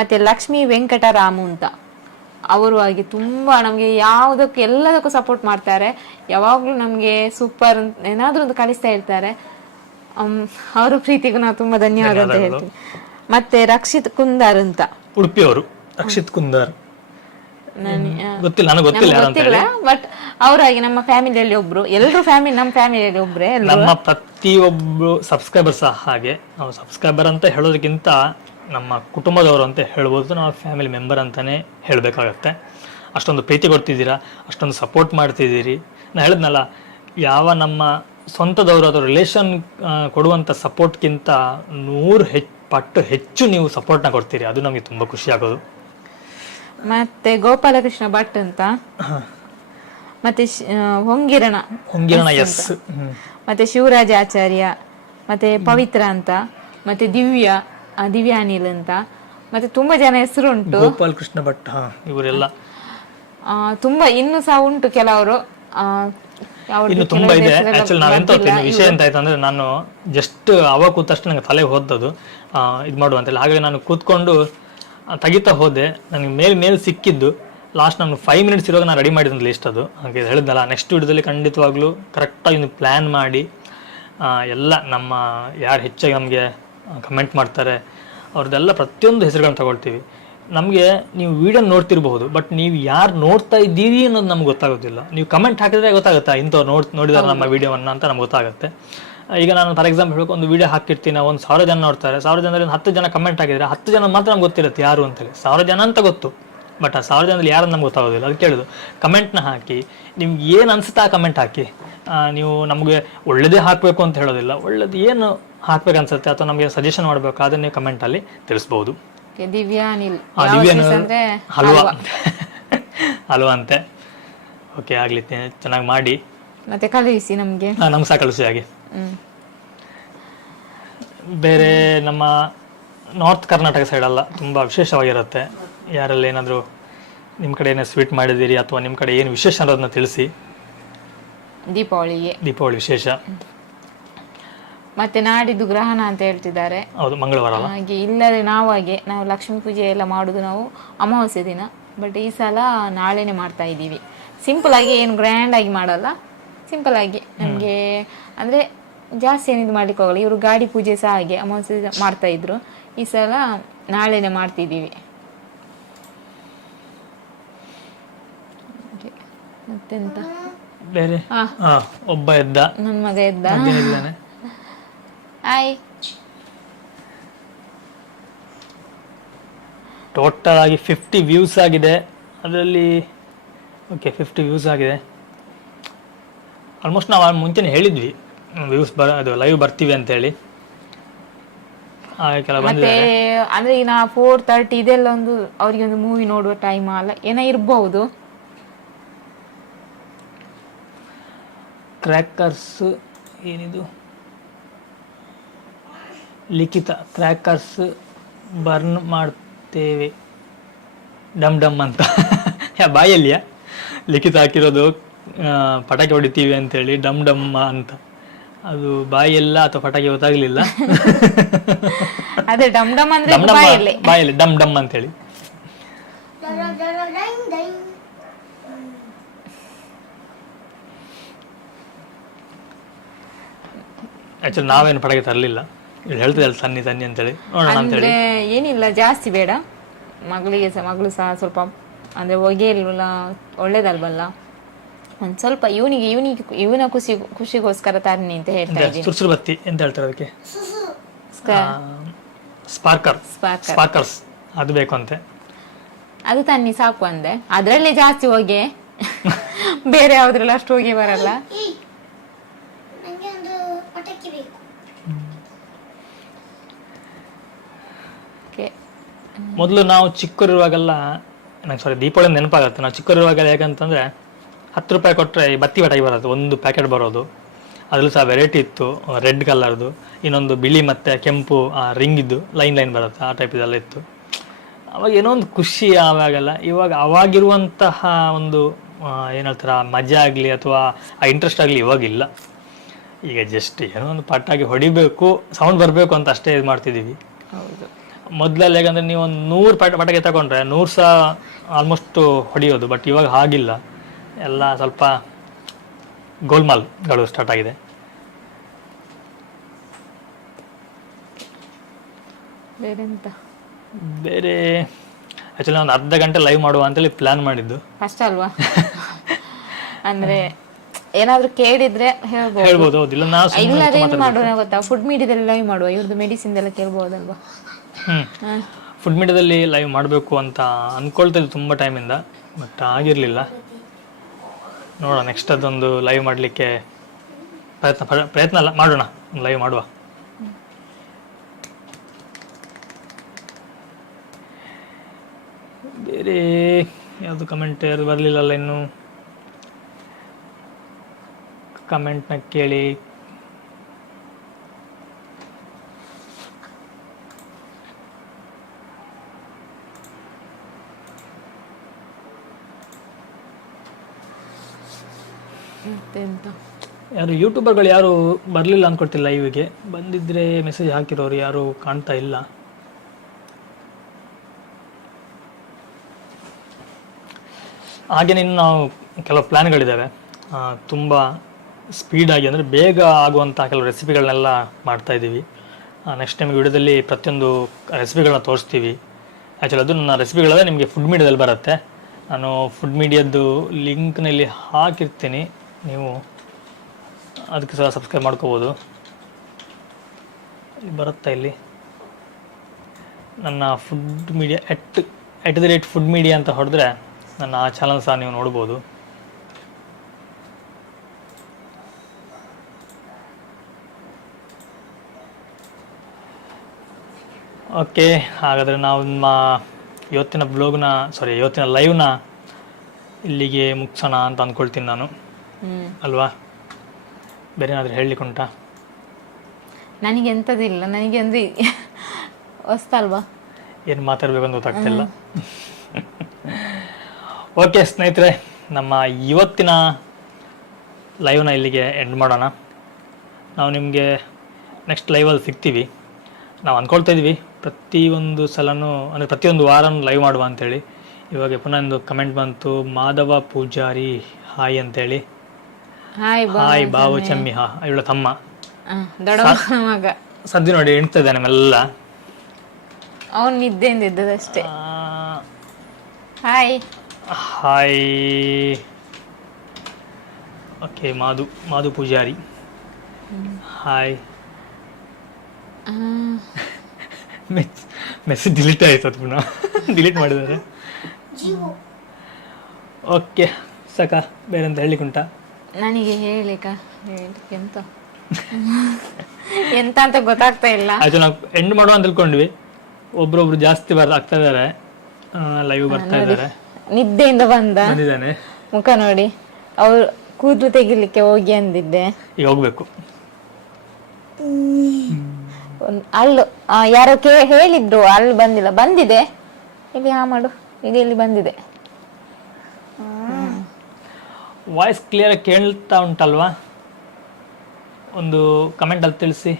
ಮತ್ತೆ ಲಕ್ಷ್ಮೀ ವೆಂಕಟರಾಮು ಅಂತ. ಅವರು ಹಾಗೆ ತುಂಬಾ ನಮ್ಗೆ ಯಾವುದಕ್ಕೂ ಎಲ್ಲದಕ್ಕೂ ಸಪೋರ್ಟ್ ಮಾಡ್ತಾರೆ. ಯಾವಾಗ್ಲೂ ನಮ್ಗೆ ಸೂಪರ್ ಏನಾದ್ರೂ ಒಂದು ಕಳಿಸ್ತಾ ಇರ್ತಾರೆ. ಅವ್ರ ಪ್ರೀತಿಗೂ ನಾವು ತುಂಬಾ ಧನ್ಯವಾದ ಅಂತ ಹೇಳ್ತೀನಿ. ಮತ್ತೆ ರಕ್ಷಿತ್ ಕುಂದರ್ ಅಂತ, ಉಡುಪಿಯವರು. ರಕ್ಷಿತ್ ಕುಂದರ್ ಗೊತ್ತಿಲ್ಲ, ಬಟ್ ಅವರಾಗಿ ನಮ್ಮ ಫ್ಯಾಮಿಲಿಯಲ್ಲಿ ಒಬ್ರು, ಎಲ್ಲರೂ ನಮ್ಮ ಫ್ಯಾಮಿಲಿಯಲ್ಲಿ ಒಬ್ರೆ. ನಮ್ಮ ಪ್ರತಿಯೊಬ್ರು ಸಬ್ಸ್ಕ್ರೈಬರ್ ಸಹ ಹಾಗೆ. ನಾವು ಸಬ್ಸ್ಕ್ರೈಬರ್ ಅಂತ ಹೇಳೋದಕ್ಕಿಂತ ನಮ್ಮ ಕುಟುಂಬದವರು ಅಂತ ಹೇಳ್ಬೋದು, ನಾವು ಫ್ಯಾಮಿಲಿ ಮೆಂಬರ್ ಅಂತಾನೆ ಹೇಳಬೇಕಾಗತ್ತೆ. ಅಷ್ಟೊಂದು ಪ್ರೀತಿ ಕೊಡ್ತಿದ್ದೀರಾ, ಅಷ್ಟೊಂದು ಸಪೋರ್ಟ್ ಮಾಡ್ತಿದ್ದೀರಿ. ನಾನು ಹೇಳಿದ್ನಲ್ಲ, ಯಾವ ನಮ್ಮ ಸ್ವಂತದವರು ಅಥವಾ ರಿಲೇಷನ್ ಕೊಡುವಂಥ ಸಪೋರ್ಟ್ಗಿಂತ 100 ಪಟ್ಟು ಹೆಚ್ಚು ನೀವು ಸಪೋರ್ಟ್ನ ಕೊಡ್ತೀರಿ, ಅದು ನಮಗೆ ತುಂಬ ಖುಷಿ ಆಗೋದು. ಮತ್ತೆ ಗೋಪಾಲಕೃಷ್ಣ ಭಟ್ ಅಂತ, ಮತ್ತೆ ಹೊಂಗಿರಣ ಎಸ್. ಮತ್ತೆ ಶಿವರಾಜ ಆಚಾರ್ಯ, ಮತ್ತೆ ಪವಿತ್ರ ಅಂತ, ಮತ್ತೆ ದಿವ್ಯಾ ಅನಿಲ್ ಅಂತ, ಮತ್ತೆ ತುಂಬಾ ಜನ ಹೆಸರು ಉಂಟು. ಗೋಪಾಲ್ ಕೃಷ್ಣ ಭಟ್, ಇವರೆಲ್ಲ ತುಂಬಾ ಇನ್ನು ಸಹ ಉಂಟು ಕೆಲವರು. ಇನ್ನು ತುಂಬಾ ಇದೆ. ಆಕ್ಚುಲಿ ನಾವೆಂತ ವಿಷಯ ಎಂತ ಆಯ್ತು ಅಂದ್ರೆ, ನಾನು ಜಸ್ಟ್ ಅವಾಗ ಕೂತಷ್ಟು ನಂಗೆ ತಲೆಗೆ ಹೋದದ್ದು ಇದು ಮಾಡುವಂತೇಳಿ. ಹಾಗಾಗಿ ನಾನು ಕೂತ್ಕೊಂಡು ತೆಗಿತಾ ಹೋದೆ. ನನಗೆ ಮೇಲ್ ಸಿಕ್ಕಿದ್ದು ಲಾಸ್ಟ್ ನಾನು 5 ಮಿನಿಟ್ಸ್ ಇರುವಾಗ ನಾನು ರೆಡಿ ಮಾಡಿದ ಲಿಸ್ಟ್ ಅದು. ಹಾಗೆ ಹೇಳಿದ್ನಲ್ಲ, ನೆಕ್ಸ್ಟ್ ವಿಡಿಯೋದಲ್ಲಿ ಖಂಡಿತವಾಗ್ಲೂ ಕರೆಕ್ಟಾಗಿ ಒಂದು ಪ್ಲ್ಯಾನ್ ಮಾಡಿ ಎಲ್ಲ ನಮ್ಮ ಯಾರು ಹೆಚ್ಚಾಗಿ ನಮಗೆ ಕಮೆಂಟ್ ಮಾಡ್ತಾರೆ ಅವ್ರದ್ದೆಲ್ಲ ಪ್ರತಿಯೊಂದು ಹೆಸರುಗಳನ್ನ ತಗೊಳ್ತೀವಿ. ನಮಗೆ ನೀವು ವಿಡಿಯೋ ನೋಡ್ತಿರಬಹುದು, ಬಟ್ ನೀವು ಯಾರು ನೋಡ್ತಾ ಇದ್ದೀರಿ ಅನ್ನೋದು ನಮ್ಗೆ ಗೊತ್ತಾಗೋದಿಲ್ಲ. ನೀವು ಕಮೆಂಟ್ ಹಾಕಿದ್ರೆ ಗೊತ್ತಾಗುತ್ತಾ ಇಂಥವ್ರು ನೋಡಿದಾರೆ ನಮ್ಮ ವಿಡಿಯೋವನ್ನು ಅಂತ ನಮ್ಗೆ ಗೊತ್ತಾಗುತ್ತೆ. ಈಗ ನಾನು ಫಾರ್ ಎಕ್ಸಾಂಪಲ್ ಹೇಳಬೇಕು, ಒಂದು ವಿಡಿಯೋ ಹಾಕಿರ್ತೀನಿ, 1,000 ಜನ ನೋಡ್ತಾರೆ, 1,000 ಜನರಲ್ಲಿ 10 ಜನ ಕಮೆಂಟ್ ಹಾಕಿದರೆ 10 ಜನ ಮಾತ್ರ ನಮ್ಗೆ ಗೊತ್ತಿರುತ್ತೆ ಯಾರು ಅಂತೇಳಿ. 1,000 ಜನ ಅಂತ ಗೊತ್ತು, ಬಟ್ ಆ 1,000 ಜನದಲ್ಲಿ ಯಾರು ನಮ್ಗೆ ಗೊತ್ತಾಗೋದಿಲ್ಲ. ಅದಕ್ಕೆ ಕೇಳೋದು, ಕಮೆಂಟ್ನ ಹಾಕಿ, ನಿಮ್ಗೆ ಏನು ಅನಿಸುತ್ತಾ ಆ ಕಮೆಂಟ್ ಹಾಕಿ. ನೀವು ನಮಗೆ ಒಳ್ಳೆಯದೇ ಹಾಕಬೇಕು ಅಂತ ಹೇಳೋದಿಲ್ಲ, ಒಳ್ಳೇದು ಏನು ಹಾಕ್ಬೇಕು ಅನ್ಸುತ್ತೆ ಅಥವಾ ನಮಗೆ ಸಜೆಷನ್ ಮಾಡಬೇಕು ಅದನ್ನೇ ಕಮೆಂಟಲ್ಲಿ ತಿಳಿಸ್ಬೋದು. ದಿವ್ಯಾ ಅನಿಲ್ ಹಲ್ವಾ ಅಂತೆ. ಓಕೆ, ಆಗಲಿ, ಚೆನ್ನಾಗಿ ಮಾಡಿ ಮತ್ತೆ ಕಳುಹಿಸಿ ನಮಗೆ. ನಮ್ಗೆ ಸಹ ಕಳಿಸಿ. ಹಾಗೆ ಬೇರೆ ನಮ್ಮ ನಾರ್ತ್ ಕರ್ನಾಟಕ ಸೈಡೆಲ್ಲ ತುಂಬ ವಿಶೇಷವಾಗಿರುತ್ತೆ. ಯಾರೆಲ್ಲ ಏನಾದರೂ ನಿಮ್ಮ ಕಡೆ ಏನೋ ಸ್ವೀಟ್ ಮಾಡಿದ್ದೀರಿ ಅಥವಾ ನಿಮ್ಮ ಕಡೆ ಏನು ವಿಶೇಷ ಅನ್ನೋದನ್ನ ತಿಳಿಸಿ. ದೀಪಾವಳಿ ವಿಶೇಷ. ಮತ್ತೆ ನಾಡಿದ್ದು ಗ್ರಹಣ ಅಂತ ಹೇಳ್ತಿದ್ದಾರೆ. ಹೌದು, ಮಂಗಳವಾರ. ಹಾಗೆ ಇಲ್ಲದೆ ನಾವು ಲಕ್ಷ್ಮೀ ಪೂಜೆ ಎಲ್ಲ ಮಾಡುದು ನಾವು ಅಮಾವಾಸ್ಯೆ ದಿನ. ಬಟ್ ಈ ಸಲ ನಾಳೆನೆ ಮಾಡ್ತಾ ಇದ್ದೀವಿ. ಸಿಂಪಲ್ ಆಗಿ, ಏನು ಗ್ರ್ಯಾಂಡ್ ಆಗಿ ಮಾಡಲ್ಲ, ಸಿಂಪಲ್ ಆಗಿ. ನಮಗೆ ಅಂದ್ರೆ ಜಾಸ್ತಿ ಏನಿದು ಮಾಡ್ಲಿಕ್ಕೆ ಹೋಗಲ್ಲ. ಇವರು ಗಾಡಿ ಪೂಜೆ ಸಹ ಹಾಗೆ ಅಮಾವಾಸ್ಯೆ ಮಾಡ್ತಾ ಇದ್ರು. ಈ ಸಲ ನಾಳೆನೆ ಮಾಡ್ತಿದ್ದೀವಿ. ಮತ್ತೆಂತ ಬೇರೆ ಒಬ್ಬ ಎದ್ದ, ನನ್ನ ಮಗ ಎದ್ದ. ಹಾಯ್. ಟೋಟಲ್ ಆಗಿ 50 ವ್ಯೂಸ್ ಆಗಿದೆ ಅದರಲ್ಲಿ. ಓಕೆ, 50 ವ್ಯೂಸ್ ಆಗಿದೆ. ಆಲ್ಮೋಸ್ಟ್ ನಾವು ಮುಂಚೆನೇ ಹೇಳಿದ್ವಿ ಅದು ಲೈವ್ ಬರ್ತೀವಿ ಅಂತೇಳಿ. ಮತ್ತೆ ಅಂದ್ರೆ ಈಗ 4:30 ಇದೆಲ್ಲ ಒಂದು ಅವರಿಗೆ ಒಂದು ಮೂವಿ ನೋಡುವ ಟೈಮ್ ಅಲ್ಲ ಏನೋ ಇರಬಹುದು. ಕ್ರ್ಯಾಕರ್ಸ್ ಏನಿದು, ಲಿಖಿತ ಕ್ರ್ಯಾಕರ್ಸ್ ಬರ್ನ್ ಮಾಡ್ತೇವೆ ಡಮ್ ಅಂತ ಬಾಯಲ್ಲಿಯಾ ಲಿಖಿತ ಹಾಕಿರೋದು. ಪಟಾಕಿ ಹೊಡಿತೀವಿ ಅಂತೇಳಿ ಡಮ್ ಅಂತ. ಅದು ಬಾಯೆಲ್ಲ ಅಥವಾ ಪಟಾಕಿ ಗೊತ್ತಾಗ್ಲಿಲ್ಲ. ಅದೇ ಡಮ್ ಅಂದ್ರೆ ಬಾಯಲ್ಲಿ ಡಮ್ ಅಂತೇಳಿ. ಆಕ್ಚುಲಿ ನಾವೇನು ಪಟಾಕಿ ತರಲಿಲ್ಲ, ಹೇಳ್ತಿದ್ದಲ್ಲ ತನ್ನಿ ಅಂತೇಳಿ ನೋಡೋಣ ಅಂತೇಳಿ. ಏನಿಲ್ಲ, ಜಾಸ್ತಿ ಬೇಡ. ಮಗಳು ಸಹ ಸ್ವಲ್ಪ ಅಂದ್ರೆ ಹೊಗೆಲ್ಲ ಒಳ್ಳೇದಲ್ವಲ್ಲ, ಒಂದ್ ಸ್ವಲ್ಪ ಇವನ ಖುಷಿಗೋಸ್ಕರ ತನ್ನಿ ಅಂತ ಹೇಳ್ತಾ ಇದ್ದೀನಿ. ಸುರ್ಸುರು ಬತ್ತಿ ಎಂತ ಹೇಳ್ತಾರೆ ಅದಕ್ಕೆ, ಸ್ಪಾರ್ಕರ್ಸ್ ಅದು ಬೇಕು ಅಂತೆ. ಅದು ತನ್ನಿ ಸಾಕು ಅಂದೆ. ಅದ್ರಲ್ಲಿ ಜಾಸ್ತಿ ಹೊಗೆ, ಬೇರೆ ಯಾವ್ದ್ರಲ್ಲಿ ಅಷ್ಟು ಹೊಗೆ ಬರಲ್ಲ. ಮೊದಲು ನಾವು ಚಿಕ್ಕವರಿರುವಾಗೆಲ್ಲ, ದೀಪಾವಳಿ ನೆನಪಾಗುತ್ತೆ. ನಾವು ಚಿಕ್ಕವರಿರುವಾಗೆಲ್ಲ ಹೇಗಂತಂದ್ರೆ 10 ರೂಪಾಯಿ ಕೊಟ್ಟರೆ ಬತ್ತಿ ಪಟಾಕಿ ಬರೋದು, ಒಂದು ಪ್ಯಾಕೆಟ್ ಬರೋದು. ಅದ್ರಲ್ಲಿ ಸಹ ವೆರೈಟಿ ಇತ್ತು, ರೆಡ್ ಕಲರ್ದು, ಇನ್ನೊಂದು ಬಿಳಿ ಮತ್ತು ಕೆಂಪು ರಿಂಗ್ ಇದ್ದು ಲೈನ್ ಬರುತ್ತೆ, ಆ ಟೈಪ್ ಇದೆಲ್ಲ ಇತ್ತು. ಅವಾಗ ಏನೋ ಒಂದು ಖುಷಿ ಆವಾಗೆಲ್ಲ. ಇವಾಗ ಅವಾಗಿರುವಂತಹ ಒಂದು ಏನು ಹೇಳ್ತಾರೆ ಮಜಾ ಆಗಲಿ ಅಥವಾ ಆ ಇಂಟ್ರೆಸ್ಟ್ ಆಗಲಿ ಇವಾಗಿಲ್ಲ. ಈಗ ಜಸ್ಟ್ ಏನೋ ಒಂದು ಪಟಾಕಿ ಹೊಡಿಬೇಕು, ಸೌಂಡ್ ಬರಬೇಕು ಅಂತ ಅಷ್ಟೇ ಇದು ಮಾಡ್ತಿದ್ದೀವಿ. ಹೌದು. ಮೊದಲಲ್ಲಿ ಹೇಗಂದ್ರೆ ನೀವು ಒಂದು 100 ಪಟಾಕಿ ತಗೊಂಡ್ರೆ 100 ಸಹ ಆಲ್ಮೋಸ್ಟ್ ಹೊಡೆಯೋದು. ಬಟ್ ಇವಾಗ ಹಾಗಿಲ್ಲ, ಎಲ್ಲ ಸ್ವಲ್ಪ ಗೋಲ್ಮಾಲ್ಗಳು ಸ್ಟಾರ್ಟ್ ಆಗಿದೆ. ಬೇರೆ ಆಕ್ಚುಲಿ ಒಂದು ಅರ್ಧ ಗಂಟೆ ಲೈವ್ ಮಾಡುವ ಅಂತೇಳಿ ಪ್ಲಾನ್ ಮಾಡಿದ್ದು. ಕಷ್ಟ ಅಲ್ವಾ? ಅಂದ್ರೆ ಏನಾದ್ರು ಕೇಳಿದ್ರೆ ಹೇಳ್ಬೋದು. ಹೌದಿಲ್ಲ, ಮಾಡೋಣ ಗೊತ್ತಾ, ಫುಡ್ ಮೀಡಿಯಾದಲ್ಲಿ ಲೈವ್ ಮಾಡುವ. ಇವ್ರದ್ದು ಮೆಡಿಸಿನ್ ಎಲ್ಲ ಕೇಳ್ಬೋದಲ್ವಾ? ಫುಡ್ ಮೀಡಿಯಾದಲ್ಲಿ ಲೈವ್ ಮಾಡಬೇಕು ಅಂತ ಅಂದ್ಕೊಳ್ತಿದ್ದು ತುಂಬ ಟೈಮಿಂದ, ಬಟ್ ಆಗಿರಲಿಲ್ಲ. ನೋಡೋಣ, ನೆಕ್ಸ್ಟ್ ಅದೊಂದು ಲೈವ್ ಮಾಡಲಿಕ್ಕೆ ಪ್ರಯತ್ನ ಅಲ್ಲ, ಮಾಡೋಣ, ಲೈವ್ ಮಾಡುವ. ಬೇರೆ ಯಾವುದು ಕಮೆಂಟ್ ಯಾರು ಬರಲಿಲ್ಲಲ್ಲ ಇನ್ನು. ಕಮೆಂಟ್ನ ಕೇಳಿ. ಮತ್ತೆಂತ ಯಾರು ಯೂಟ್ಯೂಬರ್ಗಳು ಯಾರು ಬರಲಿಲ್ಲ ಅಂದ್ಕೊಳ್ತಿಲ್ಲ ಲೈವ್ಗೆ. ಬಂದಿದ್ರೆ ಮೆಸೇಜ್ ಹಾಕಿರೋರು ಯಾರು ಕಾಣ್ತಾ ಇಲ್ಲ. ಹಾಗೆಯೇ ಇನ್ನು ನಾವು ಕೆಲವು ಪ್ಲ್ಯಾನ್ಗಳಿದ್ದಾವೆ. ತುಂಬ ಸ್ಪೀಡಾಗಿ ಅಂದರೆ ಬೇಗ ಆಗುವಂಥ ಕೆಲವು ರೆಸಿಪಿಗಳನ್ನೆಲ್ಲ ಮಾಡ್ತಾಯಿದ್ದೀವಿ. ನೆಕ್ಸ್ಟ್ ಟೈಮ್ ವಿಡಿಯೋದಲ್ಲಿ ಪ್ರತಿಯೊಂದು ರೆಸಿಪಿಗಳನ್ನ ತೋರಿಸ್ತೀವಿ. ಆ್ಯಕ್ಚುಲಿ ಅದು ನನ್ನ ರೆಸಿಪಿಗಳಲ್ಲೇ ನಿಮಗೆ ಫುಡ್ ಮೀಡಿಯಾದಲ್ಲಿ ಬರುತ್ತೆ. ನಾನು ಫುಡ್ ಮೀಡಿಯಾದ್ದು ಲಿಂಕ್ನಲ್ಲಿ ಹಾಕಿರ್ತೀನಿ, ನೀವು ಅದಕ್ಕೆ ಸಹ ಸಬ್ಸ್ಕ್ರೈಬ್ ಮಾಡ್ಕೋಬೋದು. ಇಲ್ಲಿ ಬರುತ್ತಾ, ಇಲ್ಲಿ ನನ್ನ ಫುಡ್ ಮೀಡಿಯಾ @ ಫುಡ್ ಮೀಡಿಯಾ ಅಂತ ಹೊಡೆದ್ರೆ ನನ್ನ ಆ ಚಾನಲ್ ಸಹ ನೀವು ನೋಡ್ಬೋದು. ಓಕೆ, ಹಾಗಾದರೆ ನಾವು ಇವತ್ತಿನ ಲೈವ್ನ ಇಲ್ಲಿಗೆ ಮುಗಿಸೋಣ ಅಂತ ಅಂದ್ಕೊಳ್ತೀನಿ ನಾನು, ಅಲ್ವಾ? ಬೇರೆ ಏನಾದರೂ ಹೇಳಲಿಕ್ಕೆ ಉಂಟಾ? ನನಗೆ ಎಂಥದಿಲ್ಲ, ನನಗೆ ಅಂದರೆ ಹೊಸ್ತಲ್ವಾ, ಏನು ಮಾತಾಡಬೇಕಂತ ಗೊತ್ತಾಗ್ತಿಲ್ಲ. ಓಕೆ ಸ್ನೇಹಿತರೆ, ನಮ್ಮ ಇವತ್ತಿನ ಲೈವ್ನ ಇಲ್ಲಿಗೆ ಎಂಡ್ ಮಾಡೋಣ. ನಾವು ನಿಮಗೆ ನೆಕ್ಸ್ಟ್ ಲೈವಲ್ಲಿ ಸಿಗ್ತೀವಿ. ನಾವು ಅಂದ್ಕೊಳ್ತಾ ಇದ್ವಿ ಪ್ರತಿಯೊಂದು ಸಲನೂ ಅಂದರೆ ಪ್ರತಿಯೊಂದು ವಾರನೂ ಲೈವ್ ಮಾಡುವ ಅಂಥೇಳಿ. ಇವಾಗ ಪುನಃ ಒಂದು ಕಮೆಂಟ್ ಬಂತು, ಮಾಧವ ಪೂಜಾರಿ ಹಾಯ್ ಅಂತೇಳಿ. ಹಾಯ್ ಬಾವು ಚಮ್ಮಿ, ಇವಳ ತಮ್ಮ ದೊಡ್ಡ ಮಗ ಸದ್ಯ ನೋಡಿ ಎಣ್ತಾ ಇದ್ದಾನೆ ಮೆಲ್ಲ. ಅವನು ನಿದ್ದೆಯಿಂದ ಇದ್ದದಷ್ಟೇ. Hi hi. Okay, Madhu Poojari hi. Message delete ಆಯ್ತು, ಅದು ಪುನಃ ಡಿಲೀಟ್ ಮಾಡಿದ್ದಾರೆ. ಓಕೆ ಸಾಕ, ಬೇರೆ ಅಂತ ಹೇಳಲಿಕ್ಕೆ ಉಂಟಾ? ನನಗೆ ಹೇಳಲಿಕ್ಕೆ ಎಂತ ಅಂತ ಗೊತ್ತಾಗ್ತಾ ಇಲ್ಲ. ಆಯ್ತು, ನಾವು ಎಂಡ್ ಮಾಡುವ ಅಂತ ತಿಳ್ಕೊಂಡ್ವಿ. ಒಬ್ರೊಬ್ರು ಜಾಸ್ತಿ ಆಗ್ತಾ ಇದ್ದಾರೆ, ಲೈವ್ ಬರ್ತಾ ಇದ್ದಾರೆ. ನಿದ್ದೆಯಿಂದ ಬಂದಿದ್ದಾನೆ, ಮುಖ ನೋಡಿ. ಅವ್ರು ಕೂದಲು ತೆಗಿಲಿಕ್ಕೆ ಹೋಗಿ ಅಂದಿದ್ದೆ, ಈಗ ಹೋಗ್ಬೇಕು. ಅಲ್ಲು ಯಾರೋ ಹೇಳಿದ್ರು, ಅಲ್ಲಿ ಬಂದಿಲ್ಲ. ಬಂದಿದೆ ಇಲ್ಲಿ, ಮಾಡು, ಇಲ್ಲಿ ಬಂದಿದೆ. ವಾಯ್ಸ್ ಕ್ಲಿಯರ್ ಕೇಳ್ತಾ ಉಂಟಲ್ವಾ? ಒಂದು ಕಮೆಂಟಲ್ಲಿ ತಿಳಿಸಿ.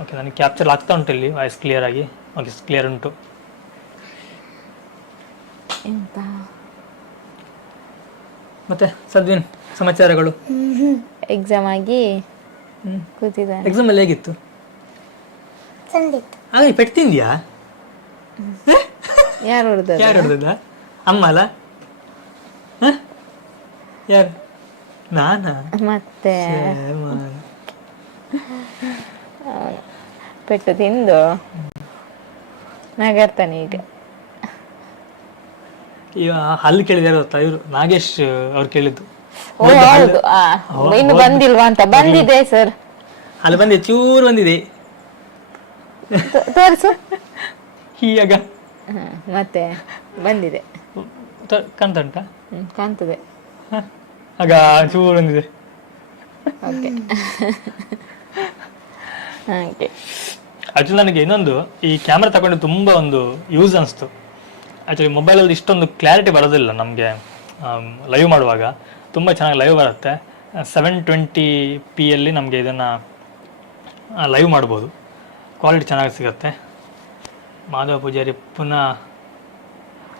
ಓಕೆ, ನನಗೆ ಕ್ಯಾಪ್ಚರ್ ಆಗ್ತಾ ಉಂಟು ಇಲ್ಲಿ ವಾಯ್ಸ್ ಕ್ಲಿಯರ್ ಆಗಿ. ಓಕೆ, ಕ್ಲಿಯರ್ ಉಂಟು. ಎಂತ ಮತ್ತೆ ಸದ್ವಿನ್ ಸಮಾಚಾರಗಳು? ಎಕ್ಸಾಮ್ ಆಗಿ ಕೂತಿದ್ದಾನೆ. ಎಕ್ಸಾಮ್ ಅಲ್ಲಿ ಹೇಗಿತ್ತು? ಹಾಗೆ ಪೆಟ್ಟು ತಿಂದ್ಯಾ? ಯಾರು ಹೊಡೆದ? ಅಮ್ಮ ಅಲ್ಲ? ಯಾರು? ನಾನಾ? ಮತ್ತೆ ಪೆಟ್ಟು ತಿಂದು ನಗರ್ತಾನೆ ಈಗ. ಅಲ್ಲಿ ಕೇಳಿದಾರೆ ಗೊತ್ತಾ, ಇವರು ನಾಗೇಶ್ ಅವ್ರು ಕೇಳಿದ್ದು. ಹೌದು, ಇನ್ನು ಬಂದಿಲ್ವಾ ಅಂತ. ಬಂದಿದೆ ಸರ್, ಅಲ್ಲಿ ಬಂದಿದೆ, ಚೂರು ಬಂದಿದೆ. ತೋರಿಸು ಈಗ. ಮತ್ತೆ ಬಂದಿದೆ, ಕಾಣ್ತಂಟ? ಕಾಣ್ತದೆ. ಆಗ ಚೂರು ಬಂದಿದೆ. ಓಕೆ, ಆಕ್ಚುಲಿ ನನಗೆ ಇನ್ನೊಂದು, ಈ ಕ್ಯಾಮ್ರಾ ತಗೊಂಡು ತುಂಬ ಒಂದು ಯೂಸ್ ಅನಿಸ್ತು. ಆ್ಯಕ್ಚುಲಿ ಮೊಬೈಲಲ್ಲಿ ಇಷ್ಟೊಂದು ಕ್ಲಾರಿಟಿ ಬರೋದಿಲ್ಲ ನಮಗೆ ಲೈವ್ ಮಾಡುವಾಗ. ತುಂಬ ಚೆನ್ನಾಗಿ ಲೈವ್ ಬರುತ್ತೆ. 720p ನಮಗೆ ಇದನ್ನು ಲೈವ್ ಮಾಡ್ಬೋದು, ಕ್ವಾಲಿಟಿ ಚೆನ್ನಾಗಿ ಸಿಗುತ್ತೆ. ಮಾಧವ ಪೂಜಾರಿ ಪುನಃ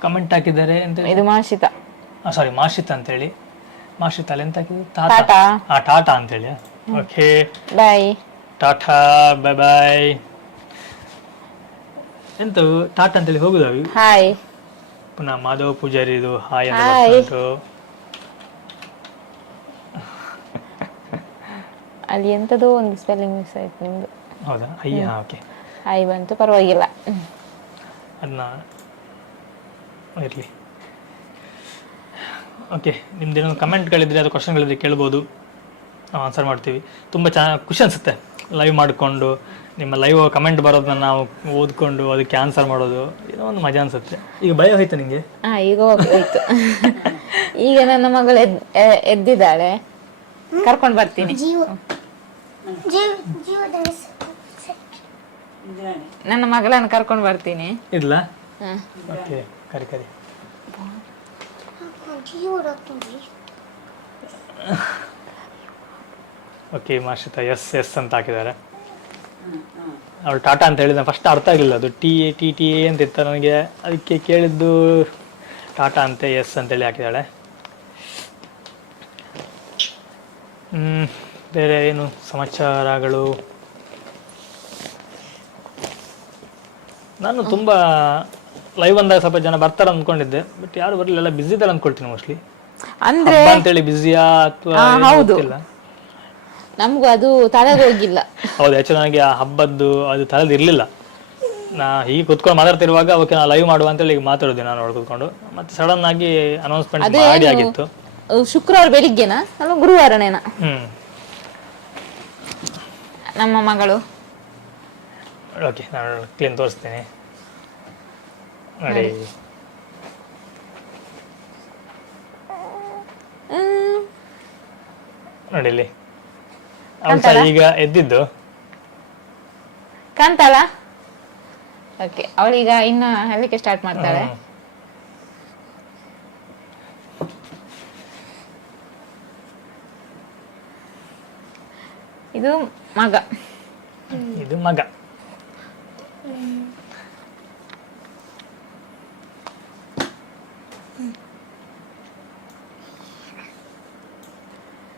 ಕಮೆಂಟ್ ಹಾಕಿದ್ದಾರೆ ಅಂತ. ಇದು ಮಾರ್ಷಿತಾ, ಸಾರಿ ಮಾರ್ಷಿತಾ ಅಂತೇಳಿ. ಮಾರ್ಷಿತಾ ಅಲ್ಲಿ ಎಂತ ಹಾಕಿದ್ರು? ಟಾಟಾ. ಟಾಟಾ ಅಂತೇಳಿ. ಓಕೆ, ಬಾಯ್. ಟಾಟಾ, ಬಾಯ್ ಬಾಯ್. ಎಂತ ಟಾಟಾ ಅಂತೇಳಿ ಹೋಗುದ? ಹಾಯ್. ಪುನಃ ಮಾಧವ ಪೂಜಾರಿ ಇದು ಹಾಯ್ ಅಂತ ಉಂಟು. ಅಲ್ಲಿ ಎಂತದೋ ಒಂದು ಸ್ಪೆಲ್ಲಿಂಗ್ ಮಿಸ್ ಆಯ್ತು ನಿಮ್ದು. ಹೌದಾ? ಅಯ್ಯ, ಓಕೆ. ಹಾಯ್ ಬಂತು, ಪರವಾಗಿಲ್ಲ. ಅದನ್ನ ಇರಲಿ. ಓಕೆ, ನಿಮ್ದೇನೋ ಕಮೆಂಟ್ಗಳಿದ್ರೆ ಅದು ಕ್ವಶನ್ಗಳಿದ್ರೆ ಕೇಳ್ಬೋದು, ನಾವು ಆನ್ಸರ್ ಮಾಡ್ತೀವಿ. ತುಂಬ ಚೆನ್ನಾಗಿ ಖುಷಿ ಅನಿಸುತ್ತೆ ಲೈವ್ ಮಾಡಿಕೊಂಡು ನಿಮ್ಮ ಲೈವ್ ಕಮೆಂಟ್ ಬರೋದನ್ನ ನಾವು ಓದ್ಕೊಂಡು ಅದಕ್ಕೆ ಆನ್ಸರ್ ಮಾಡೋದು ಏನೋ ಒಂದು ಮಜಾ ಅನ್ಸುತ್ತೆ. ಈಗ ಭಯ ಹೋಯ್ತು ನಿಂಗೆ? ಈಗ ಹೋಯ್ತು. ಈಗ ನನ್ನ ಮಗಳು ಎದ್ದಿದ್ದಾಳೆ, ಕರ್ಕೊಂಡು ಬರ್ತೀನಿ. ನನ್ನ ಮಗಳನ್ನು ಕರ್ಕೊಂಡು ಬರ್ತೀನಿ. ಇಲ್ಲ ಓಕೆ, ಕರಿ ಕರಿ. ಓಕೆ ಮಾರ್ಷಿತಾ ಎಸ್ ಎಸ್ ಅಂತ ಹಾಕಿದ್ದಾರೆ. ಅವಳು ಟಾಟಾ ಅಂತ ಹೇಳಿದ ಫಸ್ಟ್ ಅರ್ಥ ಆಗಿಲ್ಲ, ಅದು T A T T A ಅಂತ ಇರ್ತಾರೆ ನನಗೆ, ಅದಕ್ಕೆ ಕೇಳಿದ್ದು ಟಾಟಾ ಅಂತೆ ಎಸ್ ಅಂತೇಳಿ ಹಾಕಿದ್ದಾಳೆ. ಬೇರೆ ಏನು ಸಮಾಚಾರಗಳು? ನಾನು ತುಂಬ ಲೈವ್ ಅಂದಾಗ ಸ್ವಲ್ಪ ಜನ ಬರ್ತಾರೆ ಅಂದ್ಕೊಂಡಿದ್ದೆ, ಬಟ್ ಯಾರು ಬರಲಿಲ್ಲ, ಎಲ್ಲ ಬಿಸಿ ಇದ್ದಾರೆ ಅಂದ್ಕೊಳ್ತೀನಿ ಮೋಸ್ಟ್ಲಿ. ಅಂದ್ರೆ ಅಂತೇಳಿ ಬಿಸಿಯಾ ಅಥವಾ ಇಲ್ಲ, ನಮಗೂ ಅದು ತಲೆಗೆ ಹೋಗಿಲ್ಲ. ಹೌದು, ಆಕ್ಚುಲಿ ನನಗೆ ಆ ಹಬ್ಬದ್ದು ಅದು ತಲೆದು ಇರಲಿಲ್ಲ. ನಾ ಹೀಗೆ ಕುತ್ಕೊಂಡು ಮಾತಾಡ್ತಿರುವಾಗ ಅವಕ್ಕೆ ನಾ ಲೈವ್ ಮಾಡುವ ಅಂತೇಳಿ ಈಗ ಮಾತಾಡೋದು ನಾನು ಒಳಗೆ ಕೂತ್ಕೊಂಡು, ಮತ್ತೆ ಸಡನ್ ಆಗಿ ಅನೌನ್ಸ್ಮೆಂಟ್ ಮಾಡಿ ಆಗಿತ್ತು. ಶುಕ್ರವಾರ ಬೆಳಿಗ್ಗೆನಾ ಅಲ್ಲ ಗುರುವಾರನೇನಾ? ನಮ್ಮ ಮಗಳು ಓಕೆ, ನಾನು ಕ್ಲೀನ್ ತೋರಿಸ್ತೀನಿ ನೋಡಿ. ನೋಡಿ ಇಲ್ಲಿ ಅವಳು ಈಗ ಎದ್ದಿದ್ದು ಕಾಂತಲ್ಲ. ಓಕೆ, ಅವಳೀಗ ಇನ್ನು ಹೇಳಲಿಕ್ಕೆ ಸ್ಟಾರ್ಟ್ ಮಾಡ್ತಾಳೆ. ಇದು ಮಗ, ಇದು ಮಗ.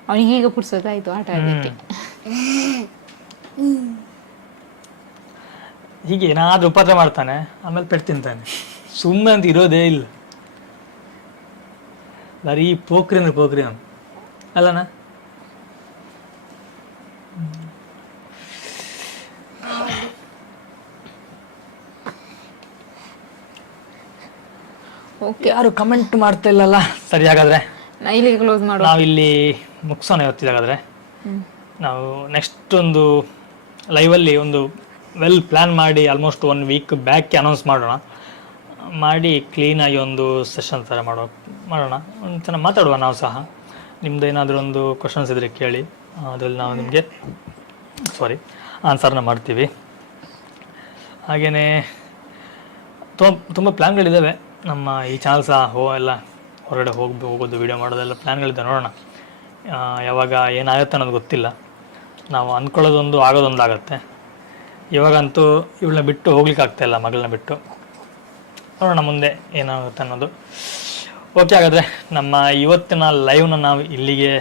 ಅವನಿಗೆ ಈಗ ಪುಡ್ಸೋದಾಯ್ತು ಆಟ ಆಡಲಿಕ್ಕೆ. ಹೀಗೆ ಏನಾದ್ರೂ ಉಪದ್ರ ಮಾಡ್ತಾನೆ, ಆಮೇಲೆ ಪೆಟ್ಟು ತಿಂತಾನೆ, ಸುಮ್ಮನೆ ಅಂತ ಇರೋದೇ ಇಲ್ಲ. ಬರೀ ಪೋಖ್ರಿ ಅಂದ್ರೆ ಪೋಖ್ರಿ ಅವನು ಅಲ್ಲನಾ? ಯಾರು ಕಮೆಂಟ್ ಮಾಡ್ತಾ ಇಲ್ಲಲ್ಲ. ಸರಿ, ಹಾಗಾದ್ರೆ ಇಲ್ಲಿಗೆ ಕ್ಲೋಸ್ ಮಾಡುವ. ನಾವು ಇಲ್ಲಿ ಮುಗಿಸೋಣ ಇವತ್ತಿದಾಗಾದ್ರೆ. ನಾವು ನೆಕ್ಸ್ಟ್ ಒಂದು ಲೈವಲ್ಲಿ ಒಂದು ವೆಲ್ ಪ್ಲ್ಯಾನ್ ಮಾಡಿ ಆಲ್ಮೋಸ್ಟ್ 1 ವೀಕ್ ಬ್ಯಾಕ್ ಅನೌನ್ಸ್ ಮಾಡೋಣ, ಮಾಡಿ ಕ್ಲೀನಾಗಿ ಒಂದು ಸೆಷನ್ ಥರ ಮಾಡೋಣ. ಒಂದು ಚೆನ್ನಾಗಿ ಮಾತಾಡುವ ನಾವು ಸಹ. ನಿಮ್ದು ಏನಾದರೂ ಒಂದು ಕ್ವಶನ್ಸ್ ಇದ್ದರೆ ಕೇಳಿ, ಅದರಲ್ಲಿ ನಾವು ನಿಮಗೆ ಆನ್ಸರ್ನ ಮಾಡ್ತೀವಿ. ಹಾಗೆಯೇ ತುಂಬ ಪ್ಲ್ಯಾನ್ಗಳಿದ್ದಾವೆ ನಮ್ಮ ಈ ಚಾನಲ್ ಸಹ. ಎಲ್ಲ ಹೊರಗಡೆ ಹೋಗೋದು ವೀಡಿಯೋ ಮಾಡೋದೆಲ್ಲ ಪ್ಲ್ಯಾನ್ಗಳಿದೆ, ನೋಡೋಣ ಯಾವಾಗ ಏನಾಗುತ್ತೆ ಅನ್ನೋದು ಗೊತ್ತಿಲ್ಲ. ನಾವು ಅಂದ್ಕೊಳ್ಳೋದೊಂದು ಆಗೋದೊಂದು ಆಗುತ್ತೆ. ಇವಾಗಂತೂ ಇವಳನ್ನ ಬಿಟ್ಟು ಹೋಗ್ಲಿಕ್ಕೆ ಆಗ್ತಾಯಿಲ್ಲ, ಮಗಳನ್ನ ಬಿಟ್ಟು. ನೋಡೋಣ ಮುಂದೆ ಏನಾಗುತ್ತೆ ಅನ್ನೋದು. ಓಕೆ, ಹಾಗಾದರೆ ನಮ್ಮ ಇವತ್ತಿನ ಲೈವ್ನ ನಾವು ಇಲ್ಲಿಗೆ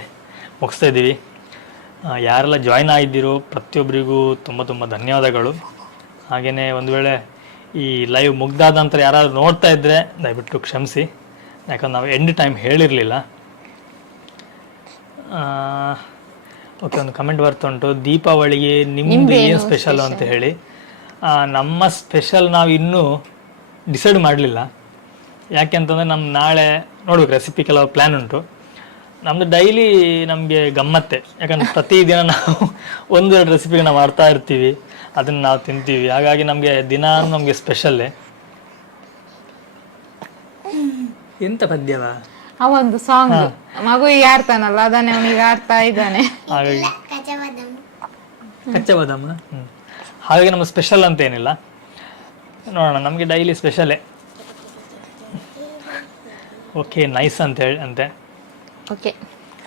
ಮುಗಿಸ್ತಾ ಇದ್ದೀವಿ. ಯಾರೆಲ್ಲ ಜಾಯ್ನ್ ಆಗಿದ್ದೀರೋ ಪ್ರತಿಯೊಬ್ಬರಿಗೂ ತುಂಬ ತುಂಬ ಧನ್ಯವಾದಗಳು. ಹಾಗೆಯೇ ಒಂದು ವೇಳೆ ಈ ಲೈವ್ ಮುಗ್ದಾದ ನಂತರ ಯಾರಾದರೂ ನೋಡ್ತಾ ಇದ್ದರೆ ದಯವಿಟ್ಟು ಕ್ಷಮಿಸಿ, ಯಾಕಂದ್ರೆ ನಾವು ಎಂಡ್ ಟೈಮ್ ಹೇಳಿರಲಿಲ್ಲ. ಓಕೆ, ಒಂದು ಕಮೆಂಟ್ ಬರ್ತುಂಟು, ದೀಪಾವಳಿಗೆ ನಿಮ್ಮದು ಏನು ಸ್ಪೆಷಲ್ ಅಂತ ಹೇಳಿ. ನಮ್ಮ ಸ್ಪೆಷಲ್ ನಾವು ಇನ್ನೂ ಡಿಸೈಡ್ ಮಾಡಲಿಲ್ಲ. ಯಾಕೆ ಅಂತಂದರೆ ನಮ್ಮ ನಾಳೆ ನೋಡ್ಬೇಕು, ರೆಸಿಪಿ ಕೆಲವು ಪ್ಲ್ಯಾನ್ ಉಂಟು. ನಮ್ಮದು ಡೈಲಿ ನಮಗೆ ಗಮ್ಮತ್ತೆ, ಯಾಕಂದರೆ ಪ್ರತಿದಿನ ನಾವು 1-2 ರೆಸಿಪಿಗೆ ನಾವು ಮಾಡ್ತಾ ಇರ್ತೀವಿ, ಅದನ್ನು ನಾವು ತಿಂತೀವಿ. ಹಾಗಾಗಿ ನಮಗೆ ದಿನ ನಮಗೆ ಸ್ಪೆಷಲ್ಲೇ. ಎಂತ ಪದ್ಯವ ಒಂದು ಸಾಂಗ್ ಮಗುವಿಗೆ ಆಡ್ತಾನಲ್ಲ, ಅದನ್ನೇ ಅವನಿಗೆ ಆಡ್ತಾ ಇದ್ದಾನೆ. ಹಾಗಾಗಿ ಕಚ್ಚಾ ಬಾದಾಮ. ಹಾಗಾಗಿ ನಮ್ಮ ಸ್ಪೆಷಲ್ ಅಂತ ಏನಿಲ್ಲ, ನೋಡೋಣ, ನಮಗೆ ಡೈಲಿ ಸ್ಪೆಷಲೇ. ಓಕೆ, ನೈಸ್ ಅಂತ ಹೇಳಿ ಅಂತೆ. ಓಕೆ,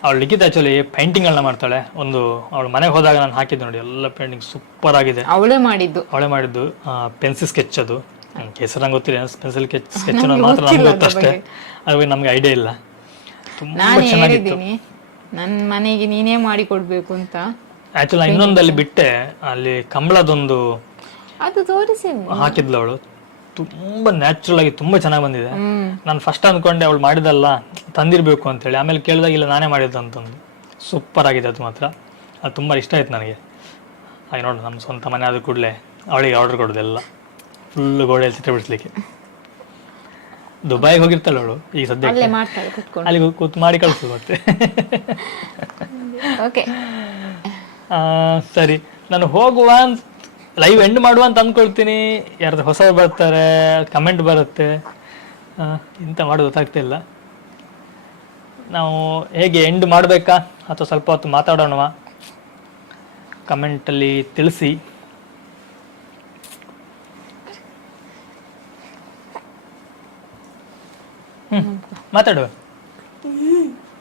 ಅವಳು ಲಿಖಿತ ಆ್ಯಕ್ಚುಲಿ ಪೇಂಟಿಂಗ್ಗಳನ್ನ ಮಾಡ್ತಾಳೆ. ಒಂದು ಅವಳು ಮನೆಗೆ ಹೋದಾಗ ನಾನು ಹಾಕಿದ್ದು ನೋಡಿ, ಎಲ್ಲ ಪೇಂಟಿಂಗ್ ಸೂಪರ್ ಆಗಿದೆ. ಅವಳೇ ಮಾಡಿದ್ದು ಪೆನ್ಸಿಲ್ ಸ್ಕೆಚ್. ಅದು ಹೆಸರು ನಂಗೆ ಗೊತ್ತಿಲ್ಲ, ಪೆನ್ಸಿಲ್ ಸ್ಕೆಚ್ ಅನ್ನೋದು ಮಾತ್ರ ನಮ್ಗೆ ಗೊತ್ತಷ್ಟೇ, ಅದ್ರ ನಮ್ಗೆ ಐಡಿಯಾ ಇಲ್ಲ. ತುಂಬಾ ಚೆನ್ನಾಗಿತ್ತು. ನನ್ನ ಮನೆಗೆ ನೀನೇ ಮಾಡಿ ಕೊಡ್ಬೇಕು ಅಂತ ಆಕ್ಚುಲಿ ಇನ್ನೊಂದಲ್ಲಿ ಬಿಟ್ಟೆ, ಅಲ್ಲಿ ಕಂಬಳದೊಂದು ಅದು ತೋರಿಸಿ ಹಾಕಿದ್ಲು ಅವಳು. ತುಂಬಾ ನ್ಯಾಚುರಲ್ ಆಗಿ ತುಂಬಾ ಚೆನ್ನಾಗಿ ಬಂದಿದೆ. ನಾನು ಫಸ್ಟ್ ಅಂದ್ಕೊಂಡೆ ಅವಳು ಮಾಡಿದಲ್ಲ ತಂದಿರ್ಬೇಕು ಅಂತೇಳಿ, ಆಮೇಲೆ ಕೇಳಿದಾಗ ಇಲ್ಲ ನಾನೇ ಮಾಡಿದ್ದು ಅಂತಂದು. ಸೂಪರ್ ಆಗಿದೆ ಅದು ಮಾತ್ರ, ಅದು ತುಂಬ ಇಷ್ಟ ಆಯ್ತು ನನಗೆ. ಹಾಗೆ ನೋಡಿ, ನಮ್ಮ ಸ್ವಂತ ಮನೆ ಆದ ಕೂಡಲೇ ಅವಳಿಗೆ ಆರ್ಡರ್ ಕೊಡೋದೆಲ್ಲ ಫುಲ್ ಗೋಡೆಯಲ್ಲಿ ಚಿತ್ರ ಬಿಡಿಸ್ಲಿಕ್ಕೆ. ದುಬೈಗೆ ಹೋಗಿರ್ತಾಳೆ ಅವಳು ಈಗ ಸದ್ಯಕ್ಕೆ, ಅಲ್ಲಿ ಕೂತು ಮಾಡಿ ಕಳಿಸು ಮತ್ತೆ. ಓಕೆ ಸರಿ, ನಾನು ಹೋಗುವ ಲೈವ್ ಎಂಡ್ ಮಾಡುವ ಅಂತ ಅಂದ್ಕೊಳ್ತೀನಿ. ಯಾರಾದ್ರೂ ಹೊಸವ್ರು ಬರ್ತಾರೆ, ಕಮೆಂಟ್ ಬರುತ್ತೆ, ಇಂಥ ಮಾಡೋದು ಗೊತ್ತಾಗ್ತಿಲ್ಲ. ನಾವು ಹೇಗೆ ಎಂಡ್ ಮಾಡಬೇಕಾ ಅಥವಾ ಸ್ವಲ್ಪ ಹೊತ್ತು ಮಾತಾಡೋಣವ? ಕಮೆಂಟಲ್ಲಿ ತಿಳಿಸಿ. ಮಾತಾಡುವ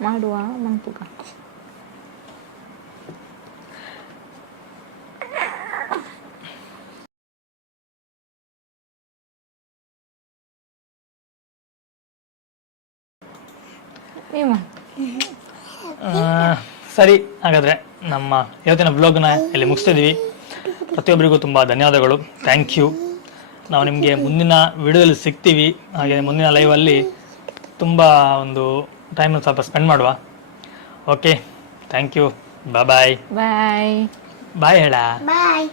ಮಾಡುವ ಮಂಪುಗ. ಸರಿ, ಹಾಗಾದರೆ ನಮ್ಮ ಇವತ್ತಿನ ಬ್ಲಾಗ್ನ ಇಲ್ಲಿ ಮುಗಿಸ್ತಿದ್ವಿ. ಪ್ರತಿಯೊಬ್ಬರಿಗೂ ತುಂಬ ಧನ್ಯವಾದಗಳು, ಥ್ಯಾಂಕ್ ಯು. ನಾವು ನಿಮಗೆ ಮುಂದಿನ ವಿಡಿಯೋದಲ್ಲಿ ಸಿಗ್ತೀವಿ. ಹಾಗೆ ಮುಂದಿನ ಲೈವಲ್ಲಿ ತುಂಬ ಒಂದು ಟೈಮನ್ನು ಸ್ವಲ್ಪ ಸ್ಪೆಂಡ್ ಮಾಡುವ. Okay, thank you. Bye bye. Bye ಹೇಳ. ಬಾಯ್.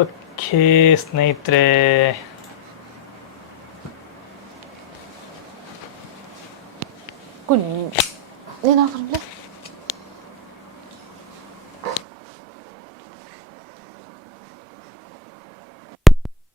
ಓಕೆ ಸ್ನೇಹಿತರೆ, ಏನಾಗ್ರೆ